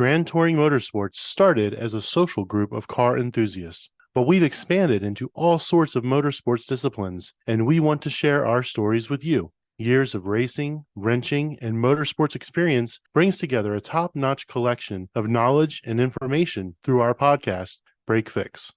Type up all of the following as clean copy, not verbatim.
Grand Touring Motorsports started as a social group of car enthusiasts, but we've expanded into all sorts of motorsports disciplines, and we want to share our stories with you. Years of racing, wrenching, and motorsports experience brings together a top-notch collection of knowledge and information through our podcast, Break Fix.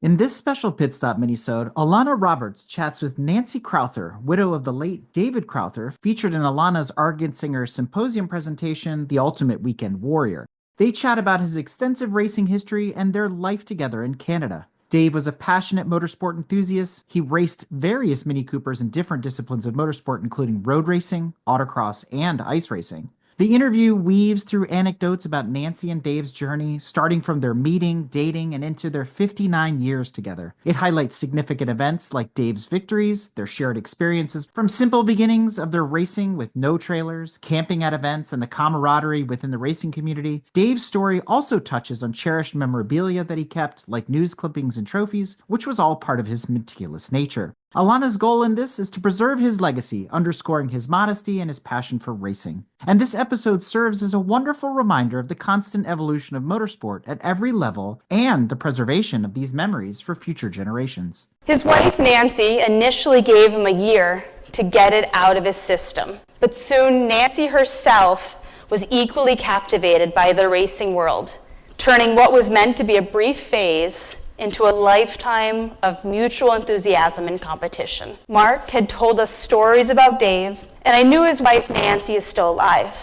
In this special Pit Stop Minisode, Alana Roberts chats with Nancy Crowther, widow of the late David Crowther, featured in Alana's Argent Singer Symposium presentation, The Ultimate Weekend Warrior. They chat about his extensive racing history and their life together in Canada. Dave was a passionate motorsport enthusiast. He raced various Mini Coopers in different disciplines of motorsport, including road racing, autocross, and ice racing. The interview weaves through anecdotes about Nancy and Dave's journey, starting from their meeting, dating, and into their 59 years together. It highlights significant events like Dave's victories, their shared experiences from simple beginnings of their racing with no trailers, camping at events, and the camaraderie within the racing community. Dave's story also touches on cherished memorabilia that he kept, like news clippings and trophies, which was all part of his meticulous nature. Alana's goal in this is to preserve his legacy, underscoring his modesty and his passion for racing. And this episode serves as a wonderful reminder of the constant evolution of motorsport at every level and the preservation of these memories for future generations. His wife, Nancy, initially gave him a year to get it out of his system. But soon, Nancy herself was equally captivated by the racing world, turning what was meant to be a brief phase into a lifetime of mutual enthusiasm and competition. Mark had told us stories about Dave, and I knew his wife Nancy is still alive.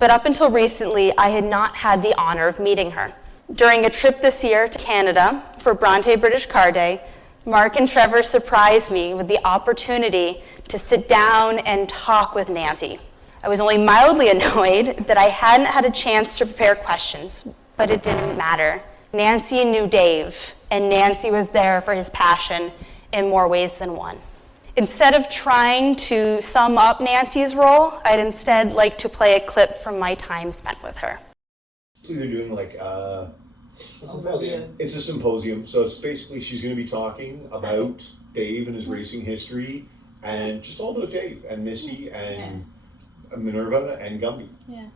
But up until recently, I had not had the honor of meeting her. During a trip this year to Canada for Bronte British Car Day, Mark and Trevor surprised me with the opportunity to sit down and talk with Nancy. I was only mildly annoyed that I hadn't had a chance to prepare questions, but it didn't matter. Nancy knew Dave, and Nancy was there for his passion in more ways than one. Instead of trying to sum up Nancy's role, I'd instead like to play a clip from my time spent with her. They're doing like a symposium. It's a symposium, so it's basically she's going to be talking about Dave and his racing history, and just all about Dave and Misty and Minerva and Gumby. Yeah.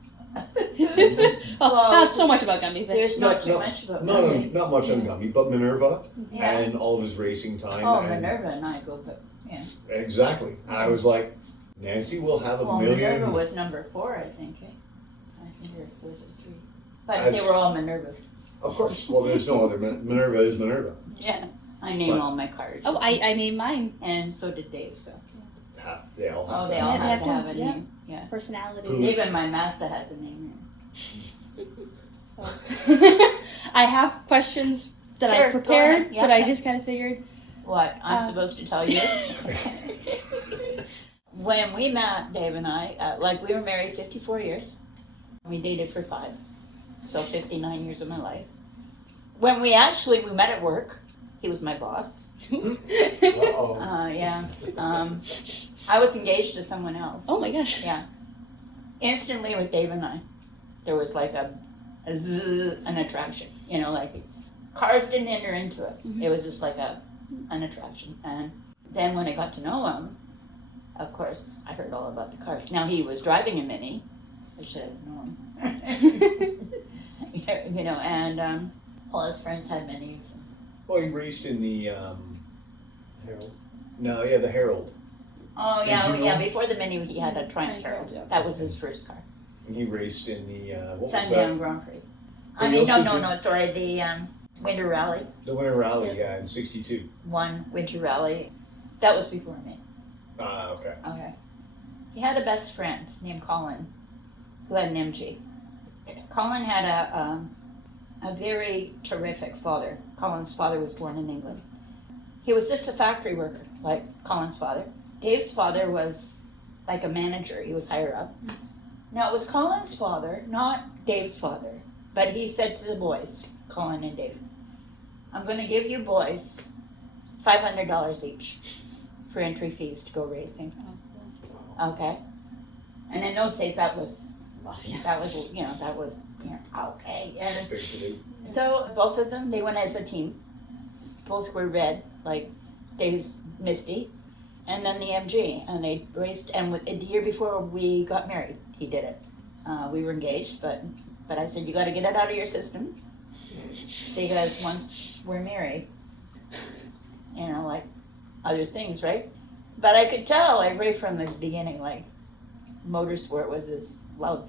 Well, not so much about Gumby, but there's not too much about Gumby. Not much on Gumby, but Minerva and all of his racing time. Oh, Minerva and I go, but yeah. Exactly. And I was like, Nancy will have a million. Minerva was number 4, I think. I think it was a 3. But they were all Minervas. Of course. Well, there's no other. Minerva is Minerva. Yeah. I name all my cars. Oh, I named mine. And so did Dave, so. They all have. Oh, they all have to have a name. Yeah. Personality. Even my Mazda has a name. So. I have questions that I prepared, but I just kind of figured. What? I'm supposed to tell you? When we met, Dave and I, we were married 54 years. We dated for 5. So 59 years of my life. When we met at work, he was my boss. Yeah. I was engaged to someone else. Oh my gosh. Yeah. Instantly with Dave and I, there was like an attraction. You know, like cars didn't enter into it. Mm-hmm. It was just like an attraction. And then when I got to know him, of course, I heard all about the cars. Now he was driving a Mini. I should have known. You know, and all his friends had Minis. Well, he raced in the Herald. No, yeah, the Herald. Oh yeah. Before the Mini, he had a Triumph Herald. That was his first car. And he raced in the Sundown Grand Prix. Sorry, the Winter Rally. The Winter Rally, yeah, in '62. One Winter Rally. That was before me. Okay. Okay. He had a best friend named Colin, who had an MG. Colin had a very terrific father. Colin's father was born in England. He was just a factory worker, like Colin's father. Dave's father was like a manager. He was higher up. Now, it was Colin's father, not Dave's father. But he said to the boys, Colin and Dave, I'm going to give you boys $500 each for entry fees to go racing. Okay? And in those days, that was okay. And so both of them, they went as a team. Both were red, like Dave's Misty, and then the MG. And they raced, and the year before we got married, he did it. We were engaged, but I said, you got to get it out of your system, because once we're married, you know, like other things, right? But I could tell, like, right from the beginning, like, motorsport was his love.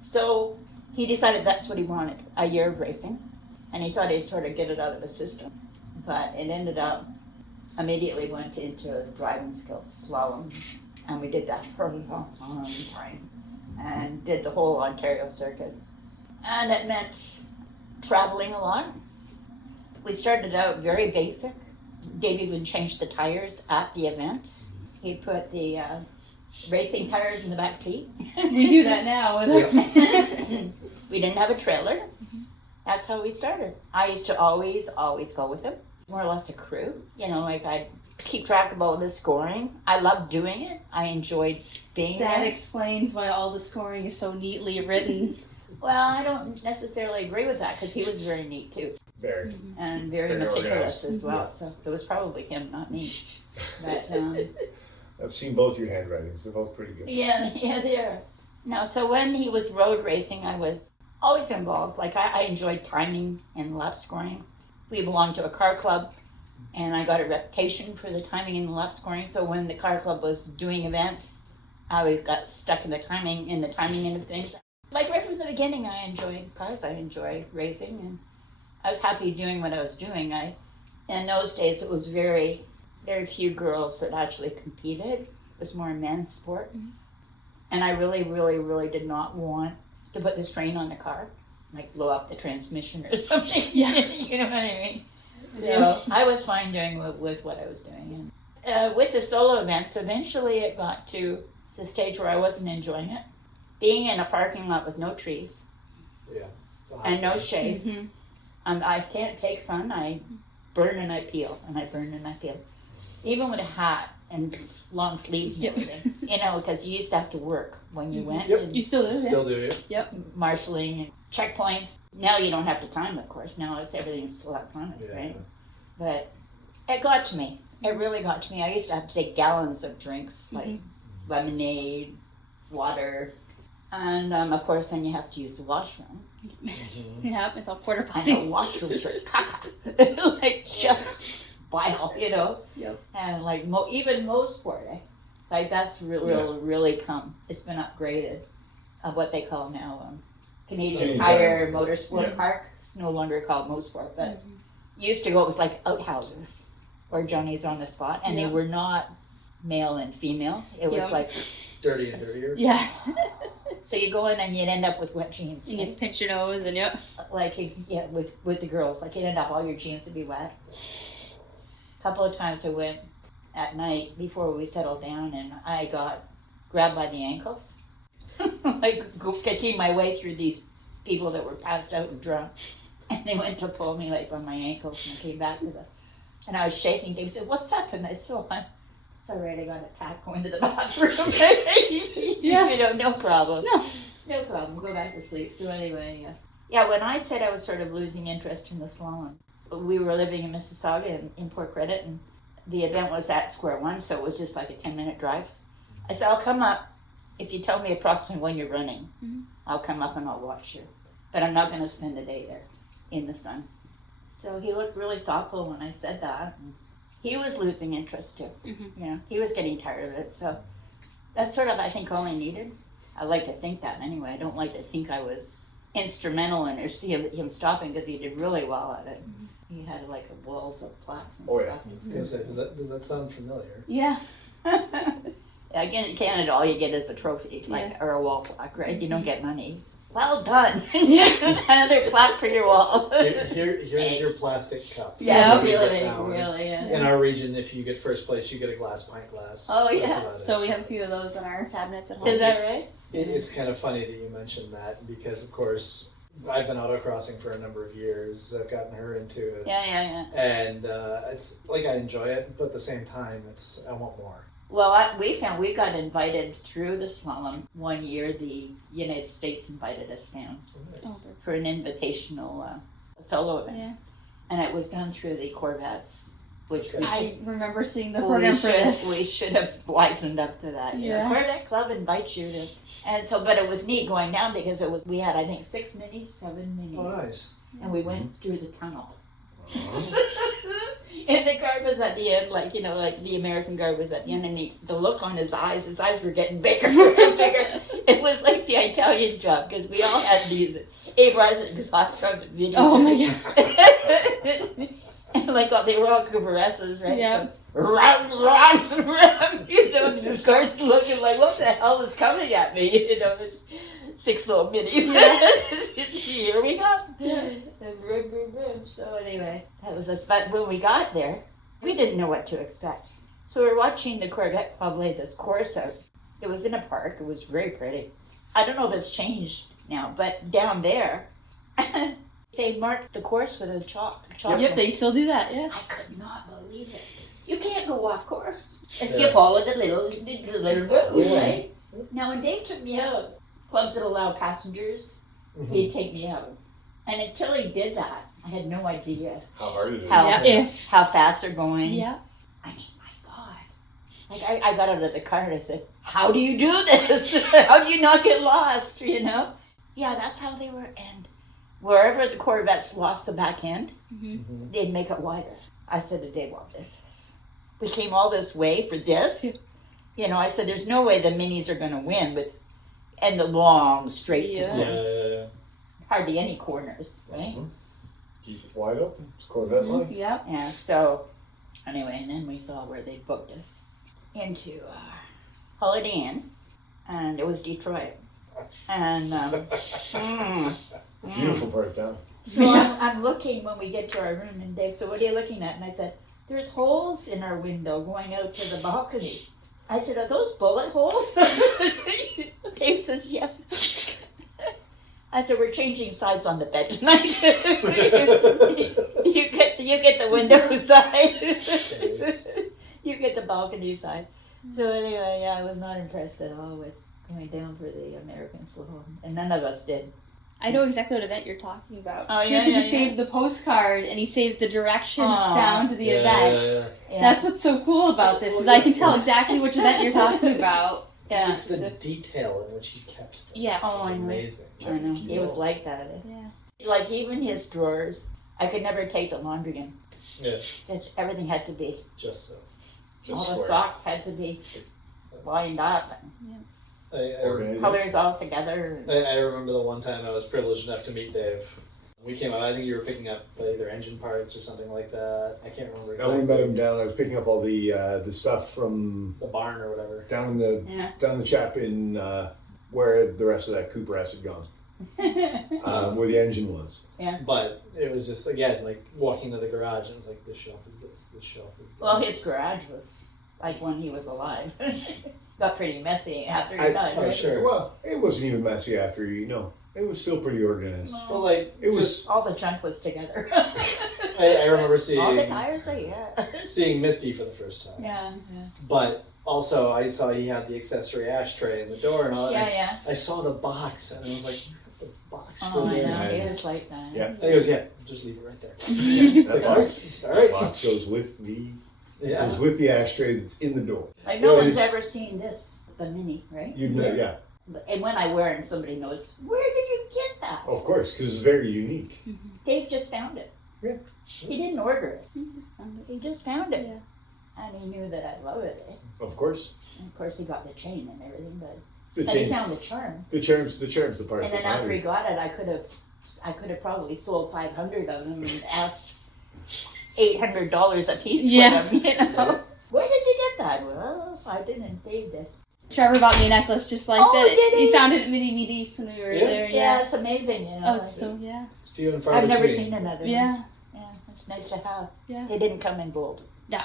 So he decided that's what he wanted, a year of racing, and he thought he'd sort of get it out of his system. But it ended up, immediately went into driving skills, slalom, and we did that for a long time, and did the whole Ontario circuit. And it meant traveling a lot. We started out very basic. Dave even changed the tires at the event. He put the racing tires in the back seat. We do that now. We didn't have a trailer. That's how we started. I used to always go with him. More or less a crew. You know, like I'd keep track of all the scoring. I loved doing it. I enjoyed being there. That explains why all the scoring is so neatly written. Well, I don't necessarily agree with that, because he was very neat too. Very. And very Very meticulous organized. as well. Yes. So it was probably him, not me. But I've seen both your handwritings. They're both pretty good. yeah, they are. No, so when he was road racing, I was always involved. Like I enjoyed timing and lap scoring. We belonged to a car club, and I got a reputation for the timing and the lap scoring. So when the car club was doing events, I always got stuck in the timing end of things. Like right from the beginning, I enjoyed cars. I enjoyed racing, and I was happy doing what I was doing. In those days, it was very few girls that actually competed. It was more a men's sport. Mm-hmm. And I really, really, really did not want to put the strain on the car, like blow up the transmission or something. Yeah. You know what I mean? So I was fine doing with what I was doing. And with the solo events, eventually it got to the stage where I wasn't enjoying it. Being in a parking lot with no trees. Yeah. And no shade. Mm-hmm. I can't take sun. I burn and I peel, and I burn and I peel. Even with a hat and long sleeves and everything. You know, because you used to have to work when you went. Yep. And You still do, yeah? Still do you? Yep. marshalling and checkpoints. Now you don't have to time, of course. Now everything's electronic, right? But it got to me. It really got to me. I used to have to take gallons of drinks, like lemonade, water, and of course then you have to use the washroom. Yeah, it's all porta And the potties. washrooms are caca. Like just vile, you know? Yep. And like even motorsport, like that's really come. It's been upgraded of what they call now Canadian Tire Motorsport Park. It's no longer called motorsport, but used to go, it was like outhouses or Johnny's on the spot, and they were not male and female. It was like Dirty and dirtier. Yeah. so you go in and you'd end up with wet jeans. You can pinch your nose and Like with the girls, like you'd end up all your jeans would be wet. A couple of times I went at night before we settled down, and I got grabbed by the ankles, like kicking my way through these people that were passed out and drunk, and they went to pull me like on my ankles, and I came back and I was shaking. They said, "What's up?" And I said, "Oh, it's all right. I got attacked going to the bathroom." Yeah. You know, no problem. No problem. Go back to sleep. So anyway, yeah. When I said I was sort of losing interest in the slalom, we were living in Mississauga in Port Credit, and the event was at Square One, so it was just like a 10-minute drive. I said, I'll come up if you tell me approximately when you're running. Mm-hmm. I'll come up and I'll watch you, but I'm not going to spend the day there in the sun. So he looked really thoughtful when I said that. And he was losing interest too. Mm-hmm. You know, he was getting tired of it. So that's sort of, I think, all I needed. I like to think that anyway. I don't like to think I was instrumental in him stopping, because he did really well at it. Mm-hmm. He had like walls of plaques and stuff. I was gonna say, does that sound familiar? Yeah. Again, in Canada, all you get is a trophy, or a wall plaque, right? Mm-hmm. You don't get money. Well done. Another plaque for your wall. Here's your plastic cup. Yeah, Now, really. Yeah. In our region, if you get first place, you get a pint glass. Oh, yeah. That's about it. So we have a few of those in our cabinets at home. Is that right? It's kind of funny that you mentioned that, because, of course, I've been autocrossing for a number of years. I've gotten her into it. Yeah. And it's like I enjoy it, but at the same time, I want more. Well, we got invited through the slalom one year. The United States invited us down for an invitational solo event. Yeah. And it was done through the Corvettes which we I should, remember seeing the program for this. we should have livened up to that. Yeah. Corvette Club invites you to, and so, but it was neat going down because we had, I think, 6 minis, 7 minis. Oh, nice. And we went through the tunnel. And the guard was at the end, like, like the American guard was at the end, and the look on his eyes were getting bigger and bigger. It was like the Italian job, because we all had these A-bars exhaust on the video. Oh my god. And like, they were all Cooperesses, right? Yeah. So, run, run, run, this guard's looking like, what the hell is coming at me? This 6 little minis. Here we go. And vroom, vroom, vroom. So anyway, that was us. But when we got there, we didn't know what to expect. So we were watching the Corvette Club lay this course out. It was in a park. It was very pretty. I don't know if it's changed now, but down there, they marked the course with a chalk. Yep, they still do that, yeah. I could not believe it. You can't go off course. If you follow the little road, right? Now when Dave took me out, clubs that allow passengers, he'd take me out. And until he did that, I had no idea How hard it is. how fast they're going. Yeah. I mean, my God. Like, I got out of the car and I said, how do you do this? How do you not get lost, Yeah, that's how they were. And wherever the Corvettes lost the back end, they'd make it wider. I said to Dave, well, we came all this way for this? I said, there's no way the minis are going to win and the long straights. Yeah. Hardly any corners, right? Keep it wide open. It's Corvette life. Yep. Yeah, so anyway, and then we saw where they booked us into Holiday Inn, and it was Detroit. And Beautiful part of town. so I'm looking when we get to our room, and Dave said, what are you looking at? And I said, there's holes in our window going out to the balcony. I said, are those bullet holes? Dave says, yeah. I said, we're changing sides on the bed tonight. you get the window side. You get the balcony side. So anyway, yeah, I was not impressed at all with going down for the American slalom. And none of us did. I know exactly what event you're talking about. Oh, yeah, Because yeah, he saved the postcard and he saved the directions Aw. down to the event. Yeah. That's what's so cool about this, is I can tell exactly which event you're talking about. Yeah. It's the detail in which he kept things. Yes. Oh, I It's know. amazing. I know. It was like that. Yeah. Like even his drawers, I could never take the laundry in. Yeah, Everything had to be, just so. all Just the square. socks had to be lined up, and Organized. colors all together. I remember the one time I was privileged enough to meet Dave. We came out, I think you were picking up either engine parts or something like that. I can't remember I exactly. only met him down. I was picking up all the stuff from The barn or whatever. down in the Yeah. down the chap in where the rest of that Cooper S had gone, where the engine was. But it was just, again, like walking to the garage and it was like, this shelf is this shelf is this. Well, his garage was like when he was alive. Got pretty messy after he died, oh, right? sure. Well, it wasn't even messy after it was still pretty organized. But like, It was just, All the junk was together. I remember All the seeing tires are seeing Misty for the first time. Yeah. But also, I saw he had the accessory ashtray in the door and all that. Yeah. I saw the box and I was like, you have the box Oh, for I know. this. It was like that. Yeah. And he goes, yeah, just leave it right there. that box. All right. Box goes with the Yeah. goes with the ashtray that's in the door. Like no It one's is- ever seen this, the Mini, right? You know, yeah, And when I wear it, somebody knows, where did you get that? of course, because it's very unique. Dave just found it. Yeah. He didn't order it. He just found it. Yeah. And he knew that I'd love it. Of course, And of course, he got the chain and everything, but the he change, found the charm. the charms, the part. And then that after he matters. got it, I could have probably sold 500 of them and asked $800 a piece Yeah. for them. Where did you get that? Well, I didn't. Dave did. Trevor bought me a necklace just like Oh, that. did he? He found it at Mini Meaties when we were Yeah. there. Yeah, Yeah. it's amazing. Oh, it's so, yeah. It's few and far I've between. never seen another. Yeah. One. Yeah, it's nice to have. Yeah. They didn't come in gold. No.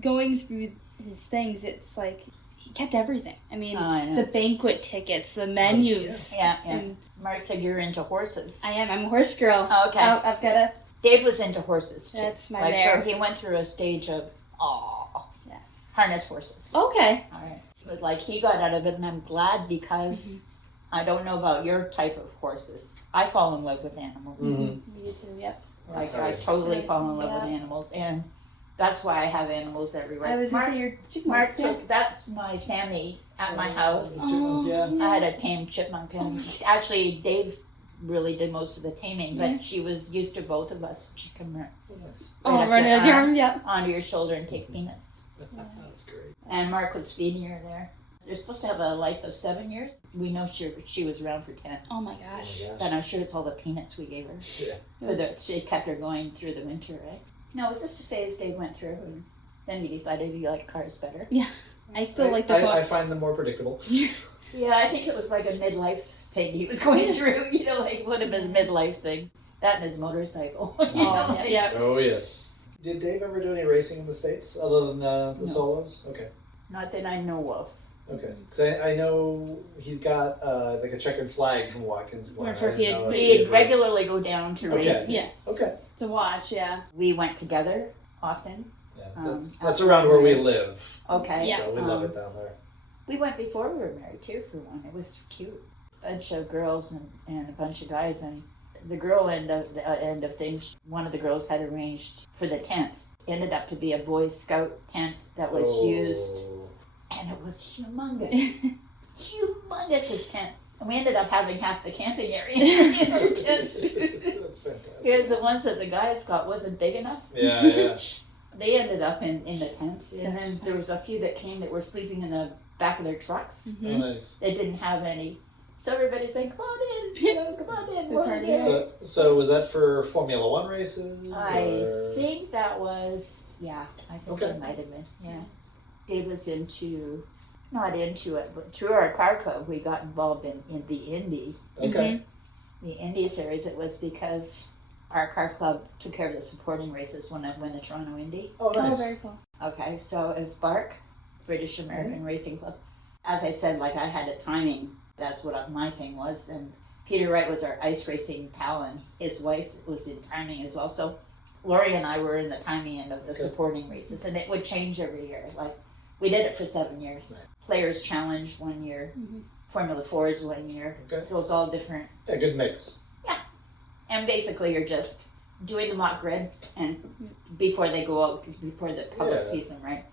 Going through his things, it's like he kept everything. I mean, I know. the banquet tickets, the menus. Yeah. And Mark said you're into horses. I am. I'm a horse girl. Oh, okay. I've got a. Dave was into horses too. That's my like mare. he went through a stage of Yeah. harness horses. Okay. All right. But like he got out of it, and I'm glad because I don't know about your type of horses. I fall in love with animals. Mhm. You too. Yep. Like I totally fall in love with animals, and that's why I have animals everywhere. I was Mark, gonna say your chipmunks. Mark Yeah. took that's my Sammy at my house. Oh, Yeah. I had a tame chipmunk, and actually Dave really did most of the taming, but Yeah. she was used to both of us. She come right Oh, up run your out your arm, arm, yeah. onto your shoulder and take peanuts. That's great. And Mark was feeding her there. They're supposed to have a life of 7 years. We know she was around for 10. Oh my Oh gosh. my gosh. And I'm sure it's all the peanuts we gave her. Yeah. She kept her going through the winter, right? No, it was just a phase Dave went through, and then we decided he liked cars better. I still like the I book. find them more predictable. Yeah, I think it was like a midlife thing he was going through, like one of his midlife things. That and his motorcycle. Oh, yeah. Oh yes. Did Dave ever do any racing in the States other than the No. solos? Okay. Not that I know of. Okay. Because I know he's got like a checkered flag from Watkins Glen. Not sure if I he didn't had- know if We'd had raced. regularly go down to Okay. races. Yes. Okay. To watch, yeah. We went together often. Yeah. Um, That's around where we live. Okay. Yeah. So we love it down there. We went before we were married too for one. It was cute. Bunch of girls and a bunch of guys, and the girl end of things. One of the girls had arranged for the tent. Ended up to be a Boy Scout tent that was used, and it was humongous, humongous this tent. And we ended up having half the camping area in our tent That's fantastic. because the ones that the guys got wasn't big enough. Yeah, yeah. They ended up in the tent, and That's then there was a few that came that were sleeping in the back of their trucks. Oh, Mhm. nice. They didn't have any. So everybody's saying, come on in, come on in, Good we're party. in. So was that for Formula One races? I or- think that was, I think Okay. it might have been, Dave was not into it, but through our car club, we got involved in the Indy. Okay. The Indy series, it was because our car club took care of the supporting races when I won the Toronto Indy. Oh, nice. Oh, very cool. Okay, so as BARC, British American Racing Club, as I said, like I had a timing, that's what my thing was, and Peter Wright was our ice racing pal, and his wife was in timing as well, so Lori and I were in the timing end of the supporting races, and it would change every year, like we did it for 7 years. Right. Players Challenge 1 year, Formula 4s 1 year, Okay. so it's all different, Yeah, good mix. and basically you're just doing the mock grid, and before they go out, before the public Yeah. sees them, right?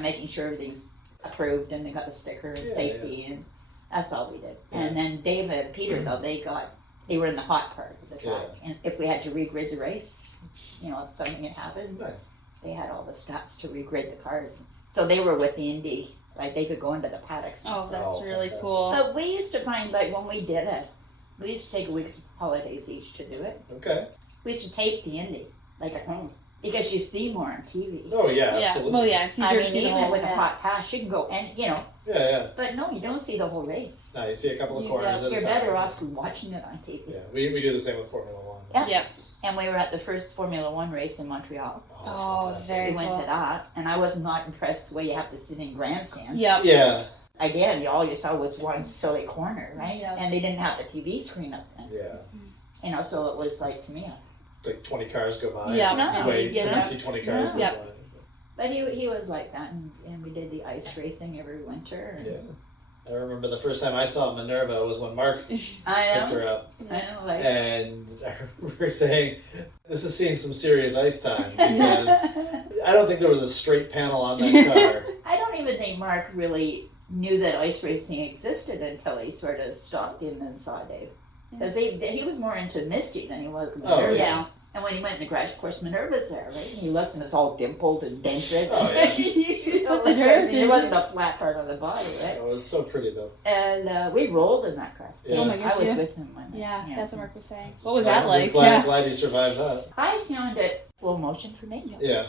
Making sure everything's approved and they got the sticker and Yeah, safety, and that's all we did. Yeah. And then Dave and Peter, though, they were in the hot part of the track, and if we had to regrid the race, if something had happened, Nice. they had all the stats to regrid the cars. So they were with the Indy, like they could go into the paddocks. and Oh, stuff. that's Oh, really fantastic. cool. But we used to find, like when we did it, we used to take a week's holidays each to do it. Okay. We used to tape the Indy, like at home, because you see more on TV. Oh yeah, Yeah. absolutely. Well, yeah, it's easier I to mean, see the even whole. with a Yeah. hot pass, you can go and Yeah. but no, you don't see the whole race. No, you see a couple of You- corners at a You're time. better off watching it on TV. Yeah, we do the same with Formula One. Yeah. Yeah. And we were at the first Formula One race in Montreal. Oh, fantastic. very We went cool. to that, and I was not impressed the way you have to sit in grandstands. Yep. Yeah. Again, all you saw was one silly corner, right? Yeah. And they didn't have the TV screen up then. Yeah. So it was like, to me, Like 20 cars go by. Yeah. No, You wait, you and know. you see 20 cars go Yeah. by. but he was like that, and we did the ice racing every winter. And Yeah. I remember the first time I saw Minerva was when Mark I picked know, her up. like. And I remember saying, this is seeing some serious ice time because I don't think there was a straight panel on that car. I don't even think Mark really knew that ice racing existed until he sort of stopped in and saw Dave. Because he was more into Misty than he was Minerva. Oh, yeah. And when he went in the garage, of course, Minerva's there, right? And he looks and it's all dimpled and dented. Oh, yeah. Look at her. There wasn't a flat part on the body, right? It was so pretty though. And we rolled in that car. Yeah. Oh my gosh, I was yeah. with him when Yeah, yeah. that's what Mark was saying. What was that I'm like? just glad, Yeah. glad you survived that. I found it slow motion for me. Yeah.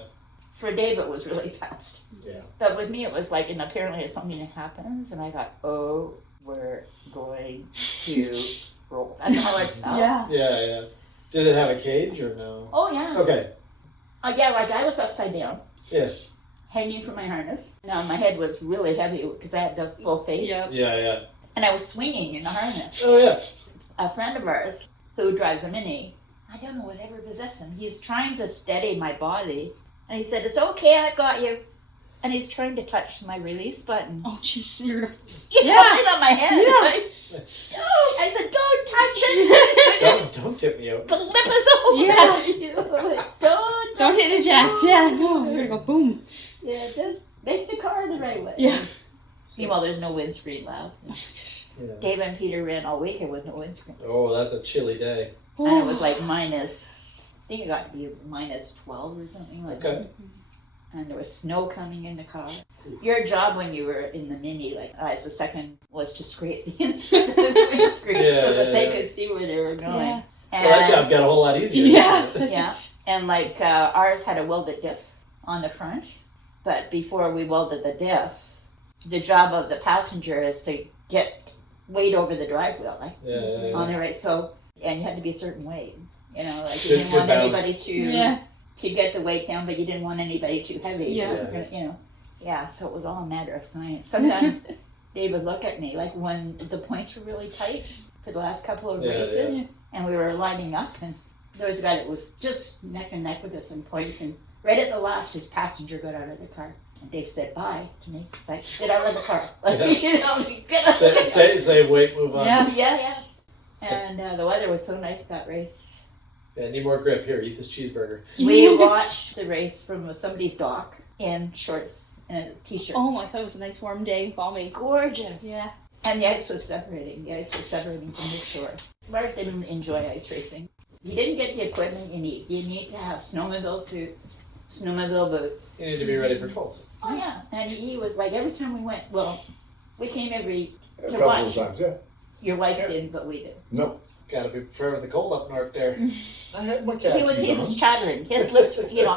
For Dave, it was really fast. Yeah. But with me, it was like, and apparently it's something that happens, and I thought, oh, we're going to roll. That's how I felt. Yeah. Yeah. Did it have a cage or no? Oh, yeah. Okay. Yeah, like I was upside down. Yeah. Hanging from my harness. Now, my head was really heavy because I had the full face. Yeah. Yeah. And I was swinging in the harness. Oh yeah. A friend of ours who drives a Mini, I don't know whatever possessed him. He's trying to steady my body. And he said, it's okay, I got you. And he's trying to touch my release button. Oh, jeez. You're. You know, Yeah. right on my head. Yeah. Like, no, I said, don't touch it. Don't tip me out. The lip is over. Yeah. You know? Don't hit eject. Yeah, no, you're gonna go boom. Yeah, just make the car the right way. Yeah. Meanwhile, there's no windscreen allowed. Yeah. Dave and Peter ran all weekend with no windscreen. Oh, that's a chilly day. And it was like minus, I think it got to be minus 12 or something like that. And there was snow coming in the car. Your job when you were in the Mini, like as the second, was to scrape the inside of the windscreen so that they could see where they were going. Yeah. And, Well, that job got a whole lot easier. Yeah. yeah. And like ours had a welded diff on the front, but before we welded the diff, the job of the passenger is to get weight over the drive wheel, like on the right. So, and you had to be a certain weight. You know, like you didn't want anybody to get the weight down, but you didn't want anybody too heavy. Yeah. It was gonna, you know. Yeah, so it was all a matter of science. Sometimes they would look at me, like when the points were really tight for the last couple of races, and we were lining up, and there was a guy that was just neck and neck with us in points, and right at the last, his passenger got out of the car. And Dave said bye to me, like, get out of the car. Like, you know, get out of the car. Say, wait, move on. Yeah. And the weather was so nice that race. Yeah, need more grip. Here, eat this cheeseburger. We watched the race from somebody's dock in shorts and a t-shirt. Oh my god, it was a nice warm day, balmy. Gorgeous. Yeah. And the ice was separating. The ice was separating from the shore. Mark didn't enjoy ice racing. You didn't get the equipment you need. You need to have snowmobile suit, snowmobile boots. You need to be ready for cold. Oh yeah. And he was like, every time we went, well, we came A to couple watch. of times, yeah. Your wife didn't, but we did. No. Gotta be prepared with the cold up north there. I had my cat. He was chattering. His lips were, you know,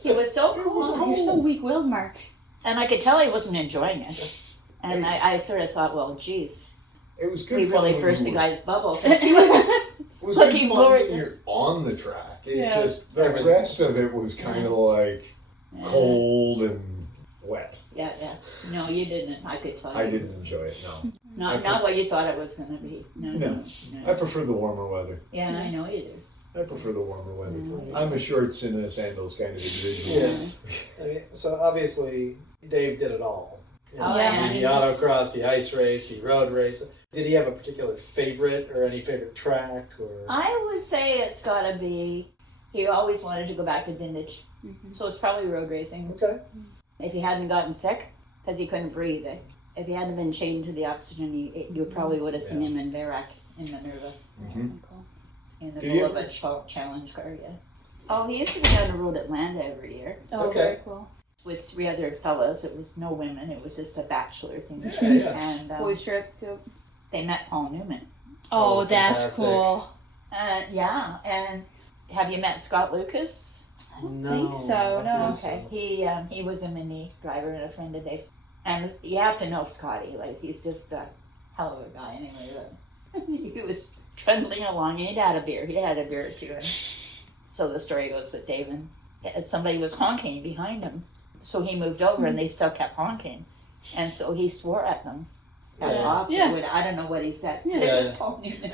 he was so cool. You're so weak-willed, Mark. And I could tell he wasn't enjoying it. And I sort of thought, well, geez, It was good we fun really when burst you the were- guy's bubble. 'Cause he was, It was looking good fun forward when to- you're on the track. It Yeah. just, the Everything. rest of it was kind of like cold and wet. yeah. No, you didn't. I could tell you. I didn't enjoy it, no. Not what you thought it was going to be. No. I prefer the warmer weather. Yeah, I know you do. I prefer the warmer weather. Mm. I'm a shorts and a sandals kind of individual. Yeah. I mean, so obviously, Dave did it all. You know, Oh, yeah. He autocross, the ice race, he road race. Did he have a particular favorite or any favorite track? Or I would say it's got to be, he always wanted to go back to vintage. So it's probably road racing. Okay. If he hadn't gotten sick, because he couldn't breathe. If he hadn't been chained to the oxygen, you probably would have seen him in Verac in Minerva. Mhm. In the Did you- Bulova challenge car, yeah. Oh, he used to be on the road Atlanta every year Oh, Okay. very cool. with 3 other fellas. It was no women. It was just a bachelor thing. Yeah. And Boys trip. Yep. they met Paul Newman. Oh, that's fantastic. cool. Yeah, and have you met Scott Lucas? I don't think so, no. Okay, he was a Mini driver and a friend of Dave's. And you have to know Scotty, like he's just a hell of a guy anyway. But he was trundling along and he'd had a beer or two. And so the story goes with Dave, and somebody was honking behind him. So he moved over and they still kept honking. And so he swore at them. Got off. Yeah. I don't know what he said. Yeah. It was Paul Newman.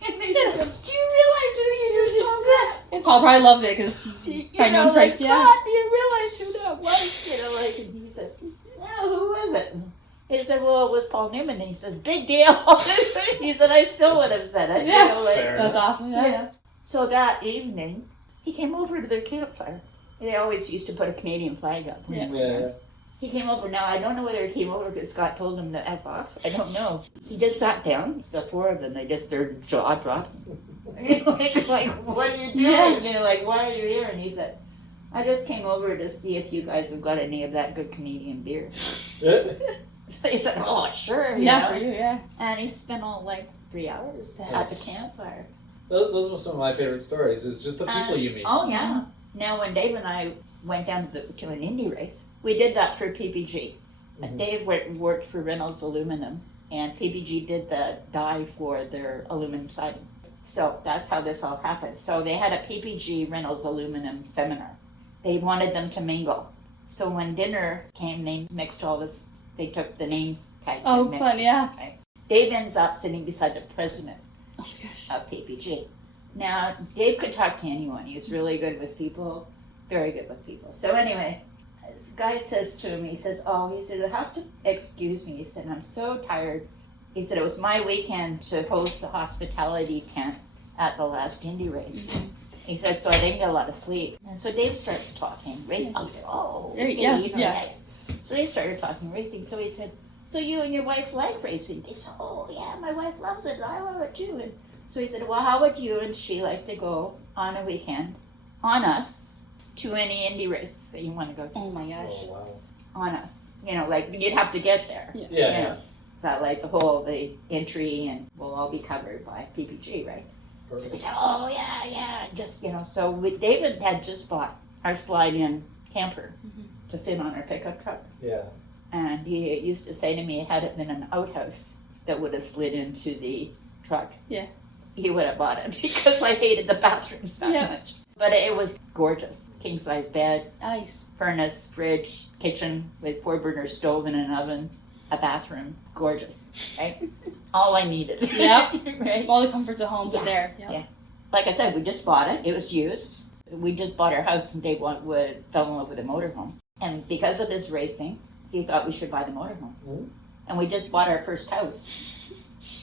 And they said, do you realize who you just talked about? And Paul probably loved it because You know, like, Scott, do you realize who that was? You know, like, and he says, well, who was it? And he said, well, it was Paul Newman. And he says, big deal. He said, I still would have said it. Yeah. You know, like, Fair That's awesome. Yeah. yeah. So that evening, he came over to their campfire. They always used to put a Canadian flag up. when they were there. Yeah. He came over. Now, I don't know whether he came over because Scott told him to F off. I don't know. He just sat down. The 4 of them, their jaw dropped. like, what are you doing? Yeah. You know, like, why are you here? And he said, I just came over to see if you guys have got any of that good Canadian beer. So he said, oh, sure. you Yeah, know. for you, yeah. And he spent all like 3 hours at That's- the campfire. Those were some of my favorite stories. Is just the people you meet. Oh, yeah. Now, when Dave and I went down to an Indy race, we did that through PPG. Dave worked for Reynolds Aluminum, and PPG did the die for their aluminum siding. So that's how this all happened. So they had a PPG Reynolds Aluminum seminar. They wanted them to mingle. So when dinner came, they mixed all this. They took the names tags Oh, and mixed fun, it. yeah. Right. Dave ends up sitting beside the president Oh, gosh. of PPG. Now, Dave could talk to anyone. He was really good with people, very good with people. So anyway, this guy says to him, he said, you'll have to excuse me. He said, I'm so tired. He said, it was my weekend to host the hospitality tent at the last Indy race. He said, so I didn't get a lot of sleep. And so Dave starts talking, racing. I said, oh, Yeah, okay, yeah. So they started talking racing. So he said, so you and your wife like racing? They said, oh yeah, my wife loves it. I love it too. And so he said, well, how would you and she like to go on a weekend on us to any Indy race that you want to go to? Oh my gosh. Oh, wow. On us. You know, like you'd have to get there. Yeah. Yeah, You yeah. know, but like the entry and we'll all be covered by PPG, right? So we Perfect. said, oh yeah, just, so David had just bought our slide-in camper to fit on our pickup truck. Yeah. And he used to say to me, had it been an outhouse that would have slid into the truck, Yeah. he would have bought it because I hated the bathrooms that Yeah. much. But it was gorgeous. King-size bed, Nice. furnace, fridge, kitchen with 4-burner stove and an oven, a bathroom. Gorgeous, right? All I needed. Yep. Right? All the comforts at home, Yeah. but there. Yep. Yeah. Like I said, we just bought it. It was used. We just bought our house and Dave fell in love with a motorhome. And because of his racing, he thought we should buy the motorhome. Mhm. And we just bought our first house.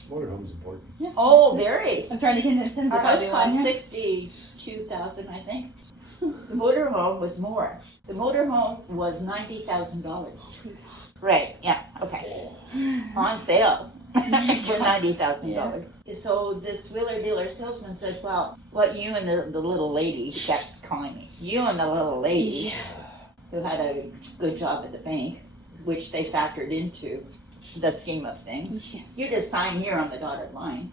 Motorhome's important. Oh, very. I'm trying to convince him to Our buy house the one. cost $62,000, I think. The motorhome was more. The motorhome was $90,000. Right, yeah, okay. On sale for $90,000. So this wheeler dealer salesman says, well, what you and the little lady, he kept calling me, you and the little lady who had a good job at the bank, which they factored into the scheme of things. Yeah. You just sign here on the dotted line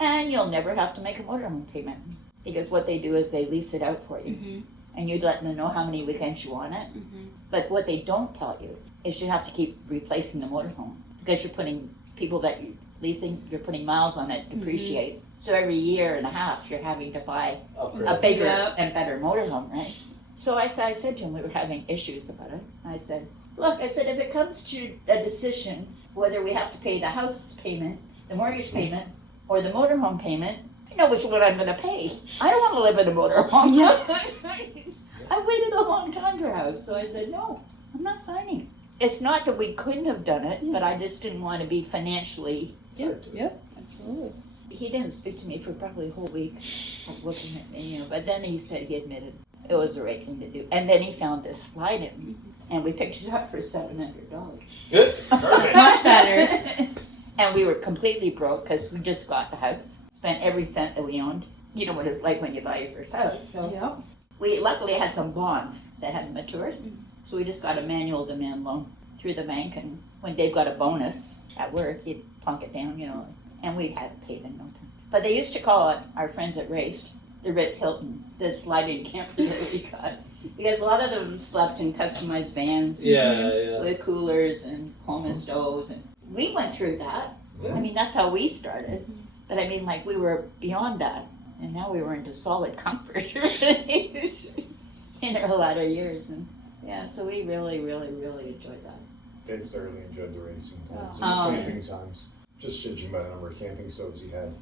and you'll never have to make a motorhome payment. Because what they do is they lease it out for you. Mm-hmm. And you'd let them know how many weekends you want it. Mm-hmm. But what they don't tell you is you have to keep replacing the motorhome because you're putting people that you're leasing, you're putting miles on it, depreciates. So every year and a half, you're having to buy Upgrade. a bigger Yep. and better motorhome, right? So I said to him, we were having issues about it. I said, look, I said, if it comes to a decision whether we have to pay the house payment, the mortgage payment, or the motorhome payment, I know which one I'm going to pay. I don't want to live in a motorhome. I waited a long time for a house, so I said, no, I'm not signing. It's not that we couldn't have done it, but I just didn't want to be financially. Yep. Yep. Absolutely. He didn't speak to me for probably a whole week, like looking at me, but then he said he admitted it was the right thing to do. And then he found this slide-in, and we picked it up for $700. Good. Perfect. Much better. And we were completely broke because we just got the house, spent every cent that we owned. You know what it's like when you buy your first house. So Yep. we luckily had some bonds that hadn't matured, so we just got a manual demand loan through the bank. And when Dave got a bonus at work, he'd plunk it down, and we had paid in no time. But they used to call it, our friends that raced, the Ritz Hilton, the sliding camper that we got, because a lot of them slept in customized vans Yeah. with coolers and Coleman stoves, and we went through that. I mean, that's how we started. But I mean, like, we were beyond that. And now we were into solid comfort in our latter years. And yeah, so we really, really, really enjoyed that. They thoroughly enjoyed the racing times Oh. and the camping times. Just judging by the number of camping stoves he had.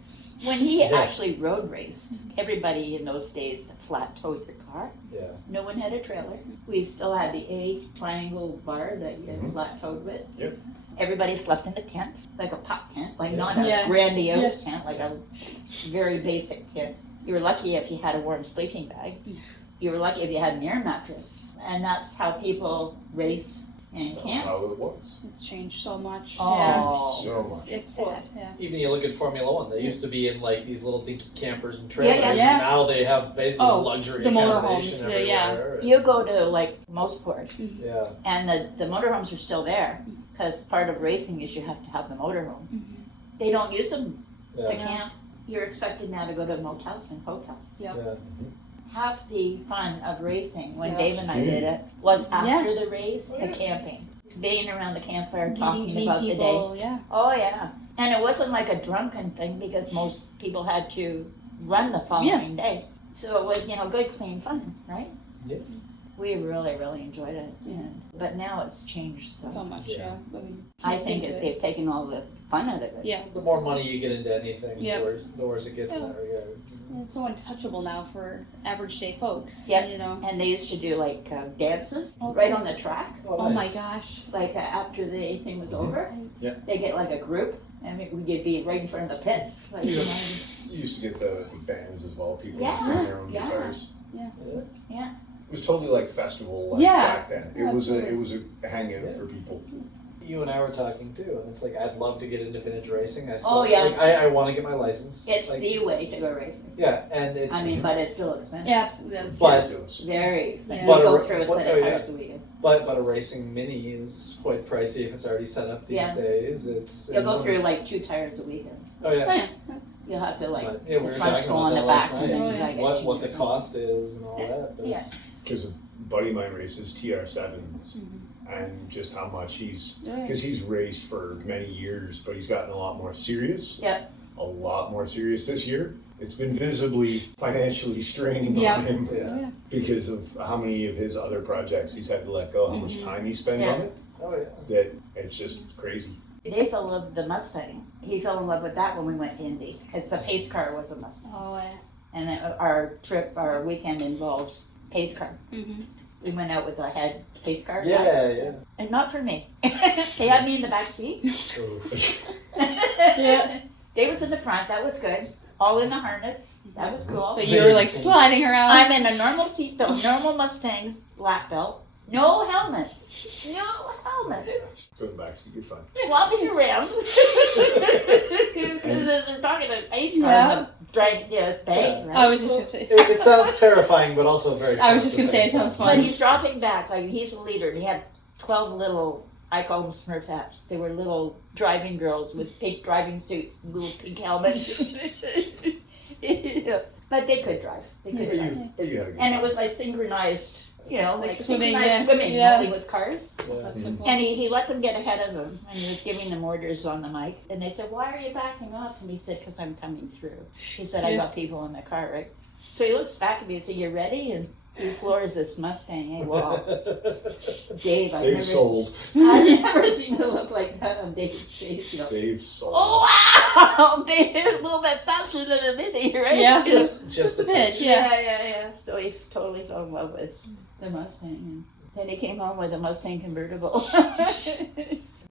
When he Yeah. actually road raced, everybody in those days flat towed their car. Yeah. No one had a trailer. We still had the A triangle bar that you had flat towed with. Yep. Everybody slept in a tent, like a pop tent, like Yeah. not a Yeah. grandiose tent, like a very basic tent. You were lucky if you had a warm sleeping bag. You were lucky if you had an air mattress. And that's how people raced and That's camped. how it was. It's changed so much. Oh. So much. It's sad. Yeah. Even you look at Formula One, they used to be in like these little dinky campers and trailers, Yeah. Yeah. and now they have basically Oh, luxury the accommodation motorhomes, everywhere. You go to like Motorsport, Yeah. and the motorhomes are still there because part of racing is you have to have the motorhome. They don't use them to Yeah. camp. You're expected now to go to motels and hotels. Yep. Yeah. Half the fun of racing when Yeah. Dave and I did it was Yeah. after the race, the camping, being around the campfire talking Meeting about the day. people, yeah. Oh yeah, and it wasn't like a drunken thing because most people had to run the following day, so it was good, clean fun, right? Yeah. We really, really enjoyed it, but now it's changed so. So much, Yeah. yeah. I mean, I can't think of that it. they've taken all the fun out of it. Yeah. The more money you get into anything, Yep. the worse it gets in that regard. It's so untouchable now for average day folks. Yep. You know. And they used to do like dances Oh, right cool. on the track. Oh my nice. gosh. Like after the thing was over, Yeah. they get like a group, and we'd be right in front of the pits. Like, You used to get the bands as well. People Yeah. bring their own Yeah. guitars. Yeah. Yeah. It was totally like festival like Yeah. back then. It was a hangout for people. You and I were talking too, and it's like I'd love to get into vintage racing. I still, Oh, yeah. like, I want to get my license. It's like, the way to go racing. yeah, and it's I mean, but it's still expensive. Yeah, absolutely. That's But- Ridiculous. Very expensive. Yeah. You go But- through a but- set oh, of yeah. cars a weekend. but a racing mini is quite pricey if it's already set up these Yeah. days. It's You'll go through it's- like 2 tires a weekend. oh yeah. Oh, yeah. You'll have to like, But, yeah, we the were fronts talking go on about the that back last and night. then Oh, you yeah. gotta get What the cheaper. cost is and all Yeah. that. But it's, Because a buddy of mine races TR7s, and just how much he's Oh, yeah. because he's raced for many years, but he's gotten a lot more serious. Yep. A lot more serious this year. It's been visibly financially straining Yeah. on him Oh, yeah. because of how many of his other projects he's had to let go, how much time he spent on Yeah. it. oh yeah. That it's just crazy. Dave fell in love with the Mustang. He fell in love with that when we went to Indy, because the pace car was a Mustang. Oh, yeah. And then our weekend involved pace car. Mm-hmm. We went out with a head pace car. Yeah, yeah. And not for me. They had me in the back seat. Yeah. Dave was in the front. That was good. All in the harness. That was cool. But you were like sliding around. I'm in a normal seat belt, normal Mustang's lap belt, no helmet. No helmet. Go in the back seat, you're fine. Flopping around. Because as we're talking about pace car, Yeah. the drag, it's bang, right? I was just gonna say. It sounds terrifying, but also very. I was fun just at gonna the say, it same sounds time. But fun. he's dropping back, like he's the leader. And he had 12 little, I call them Smurfettes. They were little driving girls with pink driving suits, little pink helmets. Yeah. But they could drive. They could drive. But you had a good And it time. was like synchronized, like swimming, synchronized yeah. swimming, Yeah. only with cars. Yeah. That's so cool. And he let them get ahead of him, and he was giving them orders on the mic. And they said, "Why are you backing off?" And he said, "Because I'm coming through." He said, "I Yeah. got people in the car, right?" So he looks back at me and said, "You ready?" And he floors this Mustang. Hey, wow, Dave, Dave sold. I've never seen it look like that on Dave's face. You know. Dave sold. Oh wow! Dave is a little bit faster than a Mini, right? Yeah. just a bit, touch. yeah. Yeah. So he totally fell in love with the Mustang. And then he came home with a Mustang convertible.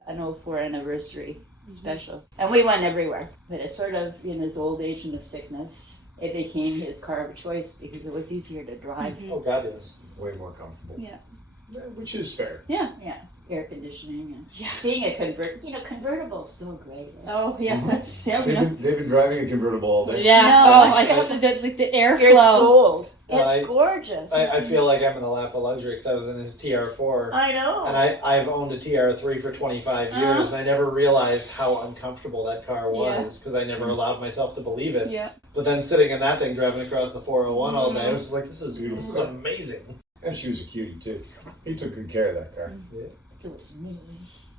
An 04 anniversary special. And we went everywhere. But it's sort of in his old age and his sickness, it became his car of choice because it was easier to drive. Oh God, yes. Way more comfortable. Yeah. Which is fair. Yeah. Air conditioning and Yeah. being a convertible is so great. Oh, yeah. That's, yeah, we They've know. been driving a convertible all day. Yeah. No, Oh, I it's like the You're airflow. sold. Oh, It's gorgeous. I feel like I'm in the lap of luxury because I was in his TR4. I know. And I've owned a TR3 for 25 years, and I never realized how uncomfortable that car was because I never allowed myself to believe it. Yeah. But then sitting in that thing, driving across the 401 all day, I was just like, this is amazing. And she was a cutie too. He took good care of that car. It was me.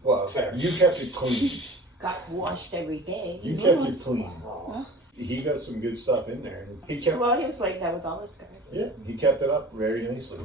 Well, Fair. you kept it clean. Got washed every day. You kept it clean. Aw. He got some good stuff in there. He kept Well, he was like that with all his cars. he kept it up very nicely.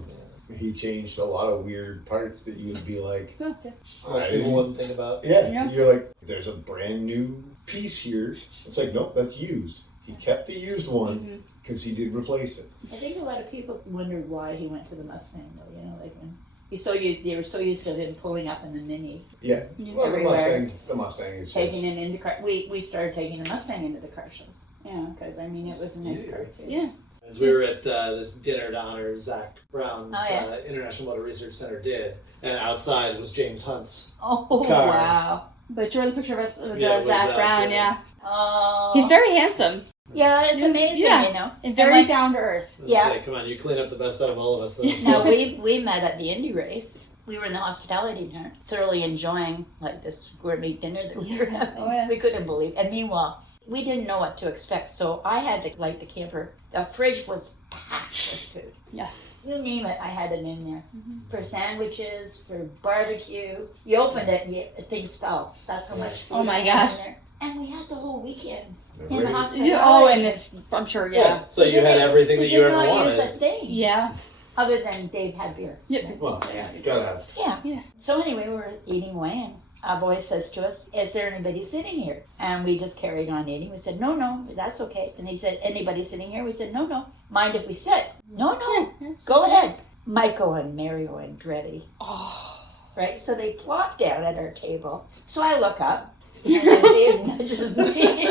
He changed a lot of weird parts that you would be like, Oh, yeah. Most people wouldn't think about. Yeah. You're like, there's a brand new piece here. It's like, nope, that's used. He kept the used one because he did replace it. I think a lot of people wondered why he went to the Mustang, though. Like when they were so used to him pulling up in the Mini, Yeah. Well, Everywhere. the Mustang is taking just, it into car. We started taking the Mustang into the car shows. Yeah, because I mean it was a nice easier. car too. Yeah. As we were at this dinner to honor Zach Brown, Oh, yeah. International Motor Research Center did, and outside was James Hunt's. Oh Car. wow. But you were the picture of us with Yeah, with Zach Zach, Brown, yeah. Oh. He's very handsome Yeah, it's amazing. Yeah. You know. and very like- down to earth. It's Yeah. like, come on, you clean up the best out of all of us. Now we met at the Indy race. We were in the hospitality dinner, thoroughly enjoying like this gourmet dinner that we were having. Oh, yeah. We couldn't believe. And meanwhile, we didn't know what to expect, so I had to light the camper. The fridge was packed with food. Yeah. You name it, I had it in there. For sandwiches, for barbecue. You opened it, and things fell. That's how much food Oh my I had gosh. in there. And we had the whole weekend they're in the ready. hospitality. Oh, and it's, I'm sure, yeah. So you had everything that We you did ever not use wanted. a thing. Yeah. Other than Dave had beer. Yeah. Well, you gotta have. Yeah. Yeah. So anyway, we were eating away, and our boy says to us, "Is there anybody sitting here?" And we just carried on eating. We said, "No, that's okay." And he said, "Anybody sitting here?" We said, "No. Mind if we sit?" "No, Yeah. go ahead." Michael and Mario and Andretti, Oh. right? So they plop down at our table. So I look up, and Dave nudges me.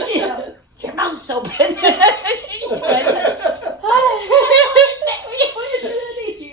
your mouth's open.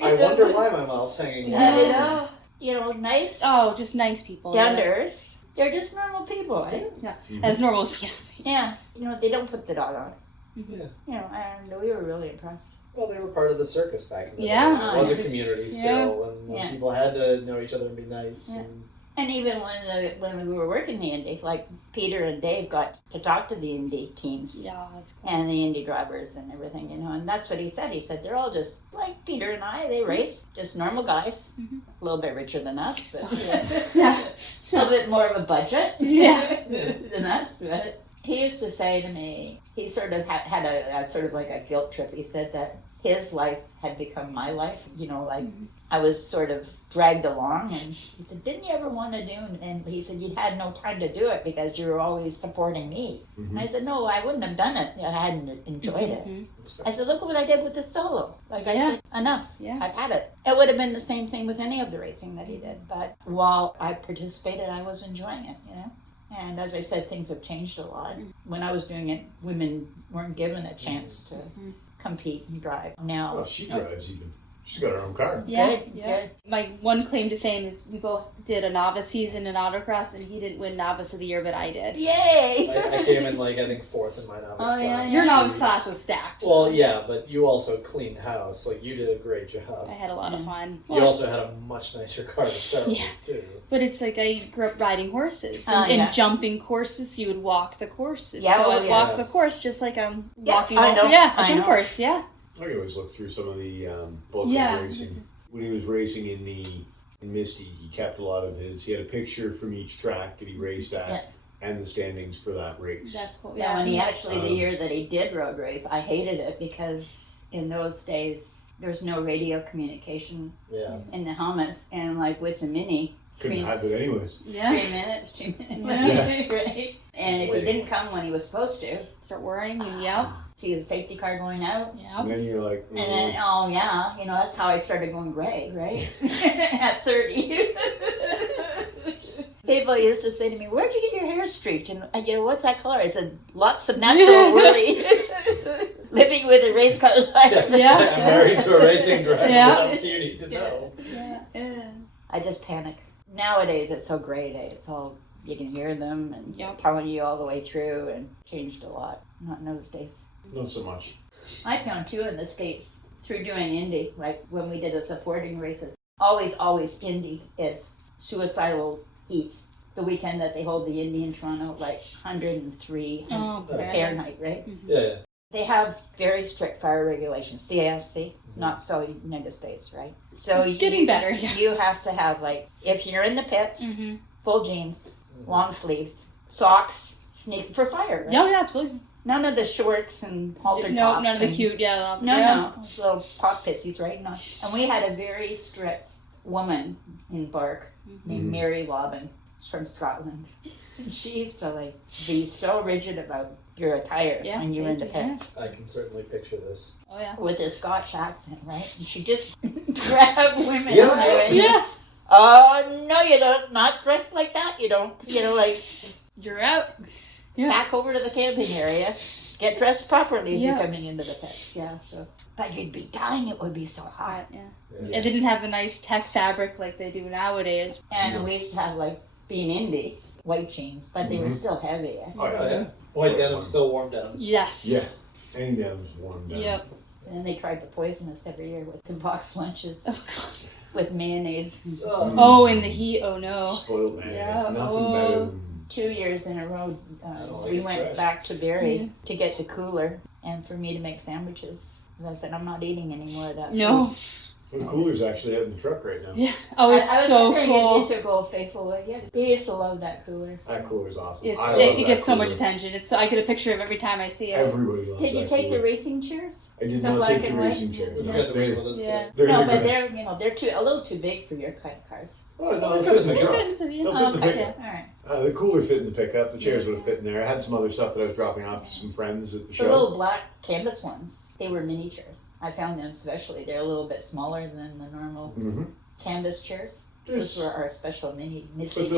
I wonder why my mouth's hanging down. Yeah. You know, nice. Oh, just nice people. Down to earth. They're just normal people, right? Yeah, as normal as Yeah. You know, they don't put the dog on. Yeah. You know, and we were really impressed. Well, they were part of the circus back in the Yeah. day. It was a 100%. community still, and when people had to know each other and be nice. Yeah. And, And even when we were working the Indy, like Peter and Dave got to talk to the Indy teams. Yeah, that's cool. And the Indy drivers and everything, you know, and that's what he said. He said they're all just like Peter and I. They race, just normal guys, a little bit richer than us, but Yeah. a little bit more of a budget than us. But he used to say to me, he sort of had a sort of like a guilt trip. He said that his life had become my life. You know, like I was sort of dragged along, and he said, "Didn't you ever want to do?" And he said, "You'd had no time to do it because you were always supporting me." And I said, "No, I wouldn't have done it if I hadn't enjoyed it." I said, "Look at what I did with the solo." Like I said, enough. Yeah. I've had it. It would have been the same thing with any of the racing that he did. But while I participated, I was enjoying it, you know. And as I said, things have changed a lot. When I was doing it, women weren't given a chance to compete and drive. Now, Well, she drives even. She's got her own car. Yeah, Good, yeah. good. My one claim to fame is we both did a novice season in autocross, and he didn't win novice of the year, but I did. Yay! I came in I think 4th in my novice Oh, yeah, class. Your yeah. novice class was stacked. Well, yeah, but you also cleaned house. Like, you did a great job. I had a lot of fun. You also had a much nicer car to start with, too. But it's like I grew up riding horses Oh, and yeah. jumping courses. So you would walk the courses. Yeah, so oh, I yeah. walk the course just like I'm Yeah, walking. I know, A I jump know. course. Yeah. I can always look through some of the book Yeah. of racing. When he was racing in Misty, he kept a lot of his. He had a picture from each track that he raced at, Yeah. and the standings for that race. That's cool. Yeah, when he actually, the Um, year that he did road race, I hated it because in those days, there's no radio communication Yeah. in the helmets. And like with the Mini, Couldn't have it anyways. Yeah. 3 minutes, 2 minutes, Yeah. right? And if he didn't come when he was supposed to, Start worrying and yep. see the safety car going out. And Yep. then you're like, And then, oh yeah, you know, that's how I started going gray, right? At 30. People used to say to me, "Where'd you get your hair streaked?" And I go, "What's that color?" I said, "Lots of natural woolly." Living with a race car driver. Yeah. I'm married to a racing driver. Yeah. What else do you need to know? Yeah. I just panic. Nowadays, it's so great. It's all, you can hear them and Yep. telling you all the way through, and changed a lot. Not in those days. not so much. I found too in the States through doing Indy, like when we did the supporting races, always Indy is suicidal heat. The weekend that they hold the Indy in Toronto, like 103 Oh, Fahrenheit, right? Yeah. They have very strict fire regulations, CASC, not so United States, right? So It's getting better, yeah. You have to have, like, if you're in the pits, Mm-hmm. full jeans, long sleeves, socks, sneak for fire, right? Yeah, yeah, absolutely. None of the shorts and halter No, tops. none of the and- cute. Yeah. No, yeah. no, little pop pitsies, right? No. And we had a very strict woman in Bark named Mary Lobbin. She's from Scotland. And she used to like be so rigid about your attire Yeah, when you were in the safety, yeah. pits. I can certainly picture this. Oh yeah. With a Scotch accent, right? And she just grab women. Yeah. on there and, Yeah. Oh, no, you don't. Not dressed like that. You don't. You know, like You're out. Yeah. back over to the camping area. Get dressed properly if Yeah. you're coming into the pits. Yeah. So, but you'd be dying. It would be so hot. Hot, yeah. Yeah. It didn't have the nice tech fabric like they do nowadays. And we used to have like being Indy white jeans, but they were still heavy. Oh, yeah. Oh, yeah. White denim still warm down. Yes. Yeah. Any dam's warm down. Yep. And then they tried to poison us every year with the box lunches Oh, God. with mayonnaise. Oh. Oh, in the heat. Oh no. Spoiled mayonnaise. Yeah, Nothing better than 2 years in a row, don't like we it went fresh. back to Barrie to get the cooler and for me to make sandwiches. And I said, I'm not eating any more of that. No. food." the cooler's actually out in the truck right now. Yeah. Oh, it's I was so wondering cool. if you took Old Faithful with you. We used to love that cooler. That cooler's awesome. It's, I love it that gets so much cooler. attention. It's I get a picture of every time I see it. Everybody loves Did you that take the cooler. racing chairs? I did the not black take the and white? racing chairs. We No, forgot to bring they're, one of those. Yeah. they're No, in the but garage. they're a little too big for your kind of cars. Oh, no, they fit in the truck. Yeah. They'll fit in the Okay, pickup. all right. The cooler fit in the pickup. The chairs would have fit in there. I had some other stuff that I was dropping off to some friends at the The show. little black canvas ones, they were mini chairs. I found them especially. They're a little bit smaller than the normal Mm-hmm. canvas chairs. Those were our special mini But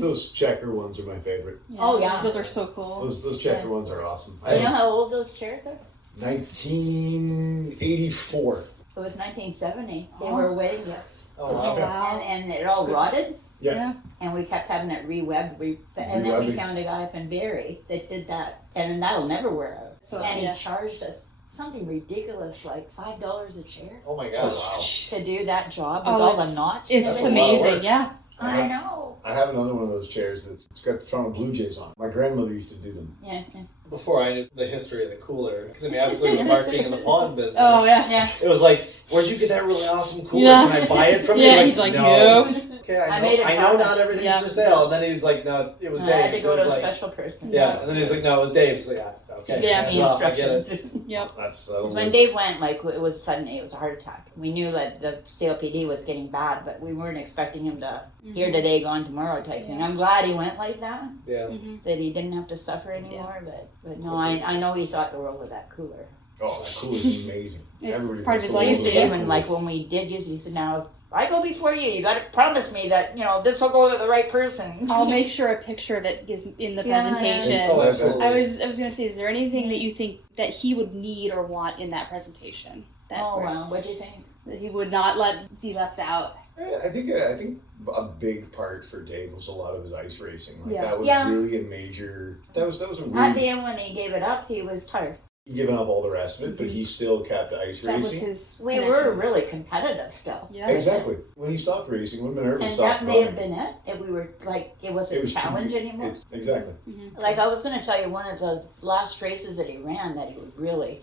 those checker ones are my favorite. Yeah, Oh, yeah. those are so cool. Those checker ones are awesome. You know how old those chairs are? 1984. It was 1970. They Oh. were wedding yet. Oh Oh wow. wow. And it all rotted. Yeah. And we kept having it re-webbed. And then we Re-webbing. found a guy up in Barrie that did that. And that'll never wear out. So, And yeah. he charged us something ridiculous, like $5 a chair, Oh my Oh, gosh. wow. to do that job with Oh, all the it's- knots. and It's That's a everything. lot of amazing, work. yeah. I know. I have another one of those chairs it's got the Toronto Blue Jays on. My grandmother used to do them. Yeah. Before I knew the history of the cooler, because I mean, obviously with Mark being in the pond business, Oh yeah. Yeah. it was like, where'd you get that really awesome cooler? Yeah. Can I buy it from you? Yeah, he's like, no. nope. Okay, I I made know, a I know promise. not everything's Yeah. for sale. And then he was like, no, it was I had to Dave. go So to it a was like, special person. yeah. And then he's like, no, it was Dave. He's like, okay. Yeah, Give me hands off, I get instructions. it. Yep. That's Because when Dave went, like, it was suddenly, it was a heart attack. We knew that the COPD was getting bad, but we weren't expecting him to here today, gone tomorrow type thing. I'm glad he went like that, Yeah. that he didn't have to suffer anymore. But no, I know he thought the world of that cooler. Oh, that cooler's amazing. It's Everybody part of thinks his the He life, used world to of yeah. that even, cooler. like, when we did use it, he said, now, if I go before you got to promise me that, this will go to the right person. I'll make sure a picture of it is in the Yeah, presentation. Oh, absolutely. I was gonna say, is there anything that you think that he would need or want in that presentation that, Oh, wow. What'd you think? that he would not let be left out? I think a big part for Dave was a lot of his ice racing. Like Yeah. that was Yeah. really a major. That was a At the really end, when he gave it up, he was tired. given up all the rest of it, but he still kept ice That was racing. his. We connection. were really competitive still. Yeah. Exactly. When he stopped racing, when Minerva And stopped that may have running, been it. If we were like, it wasn't it was a challenge too, anymore. Exactly. Like I was going to tell you, one of the last races that he ran that he really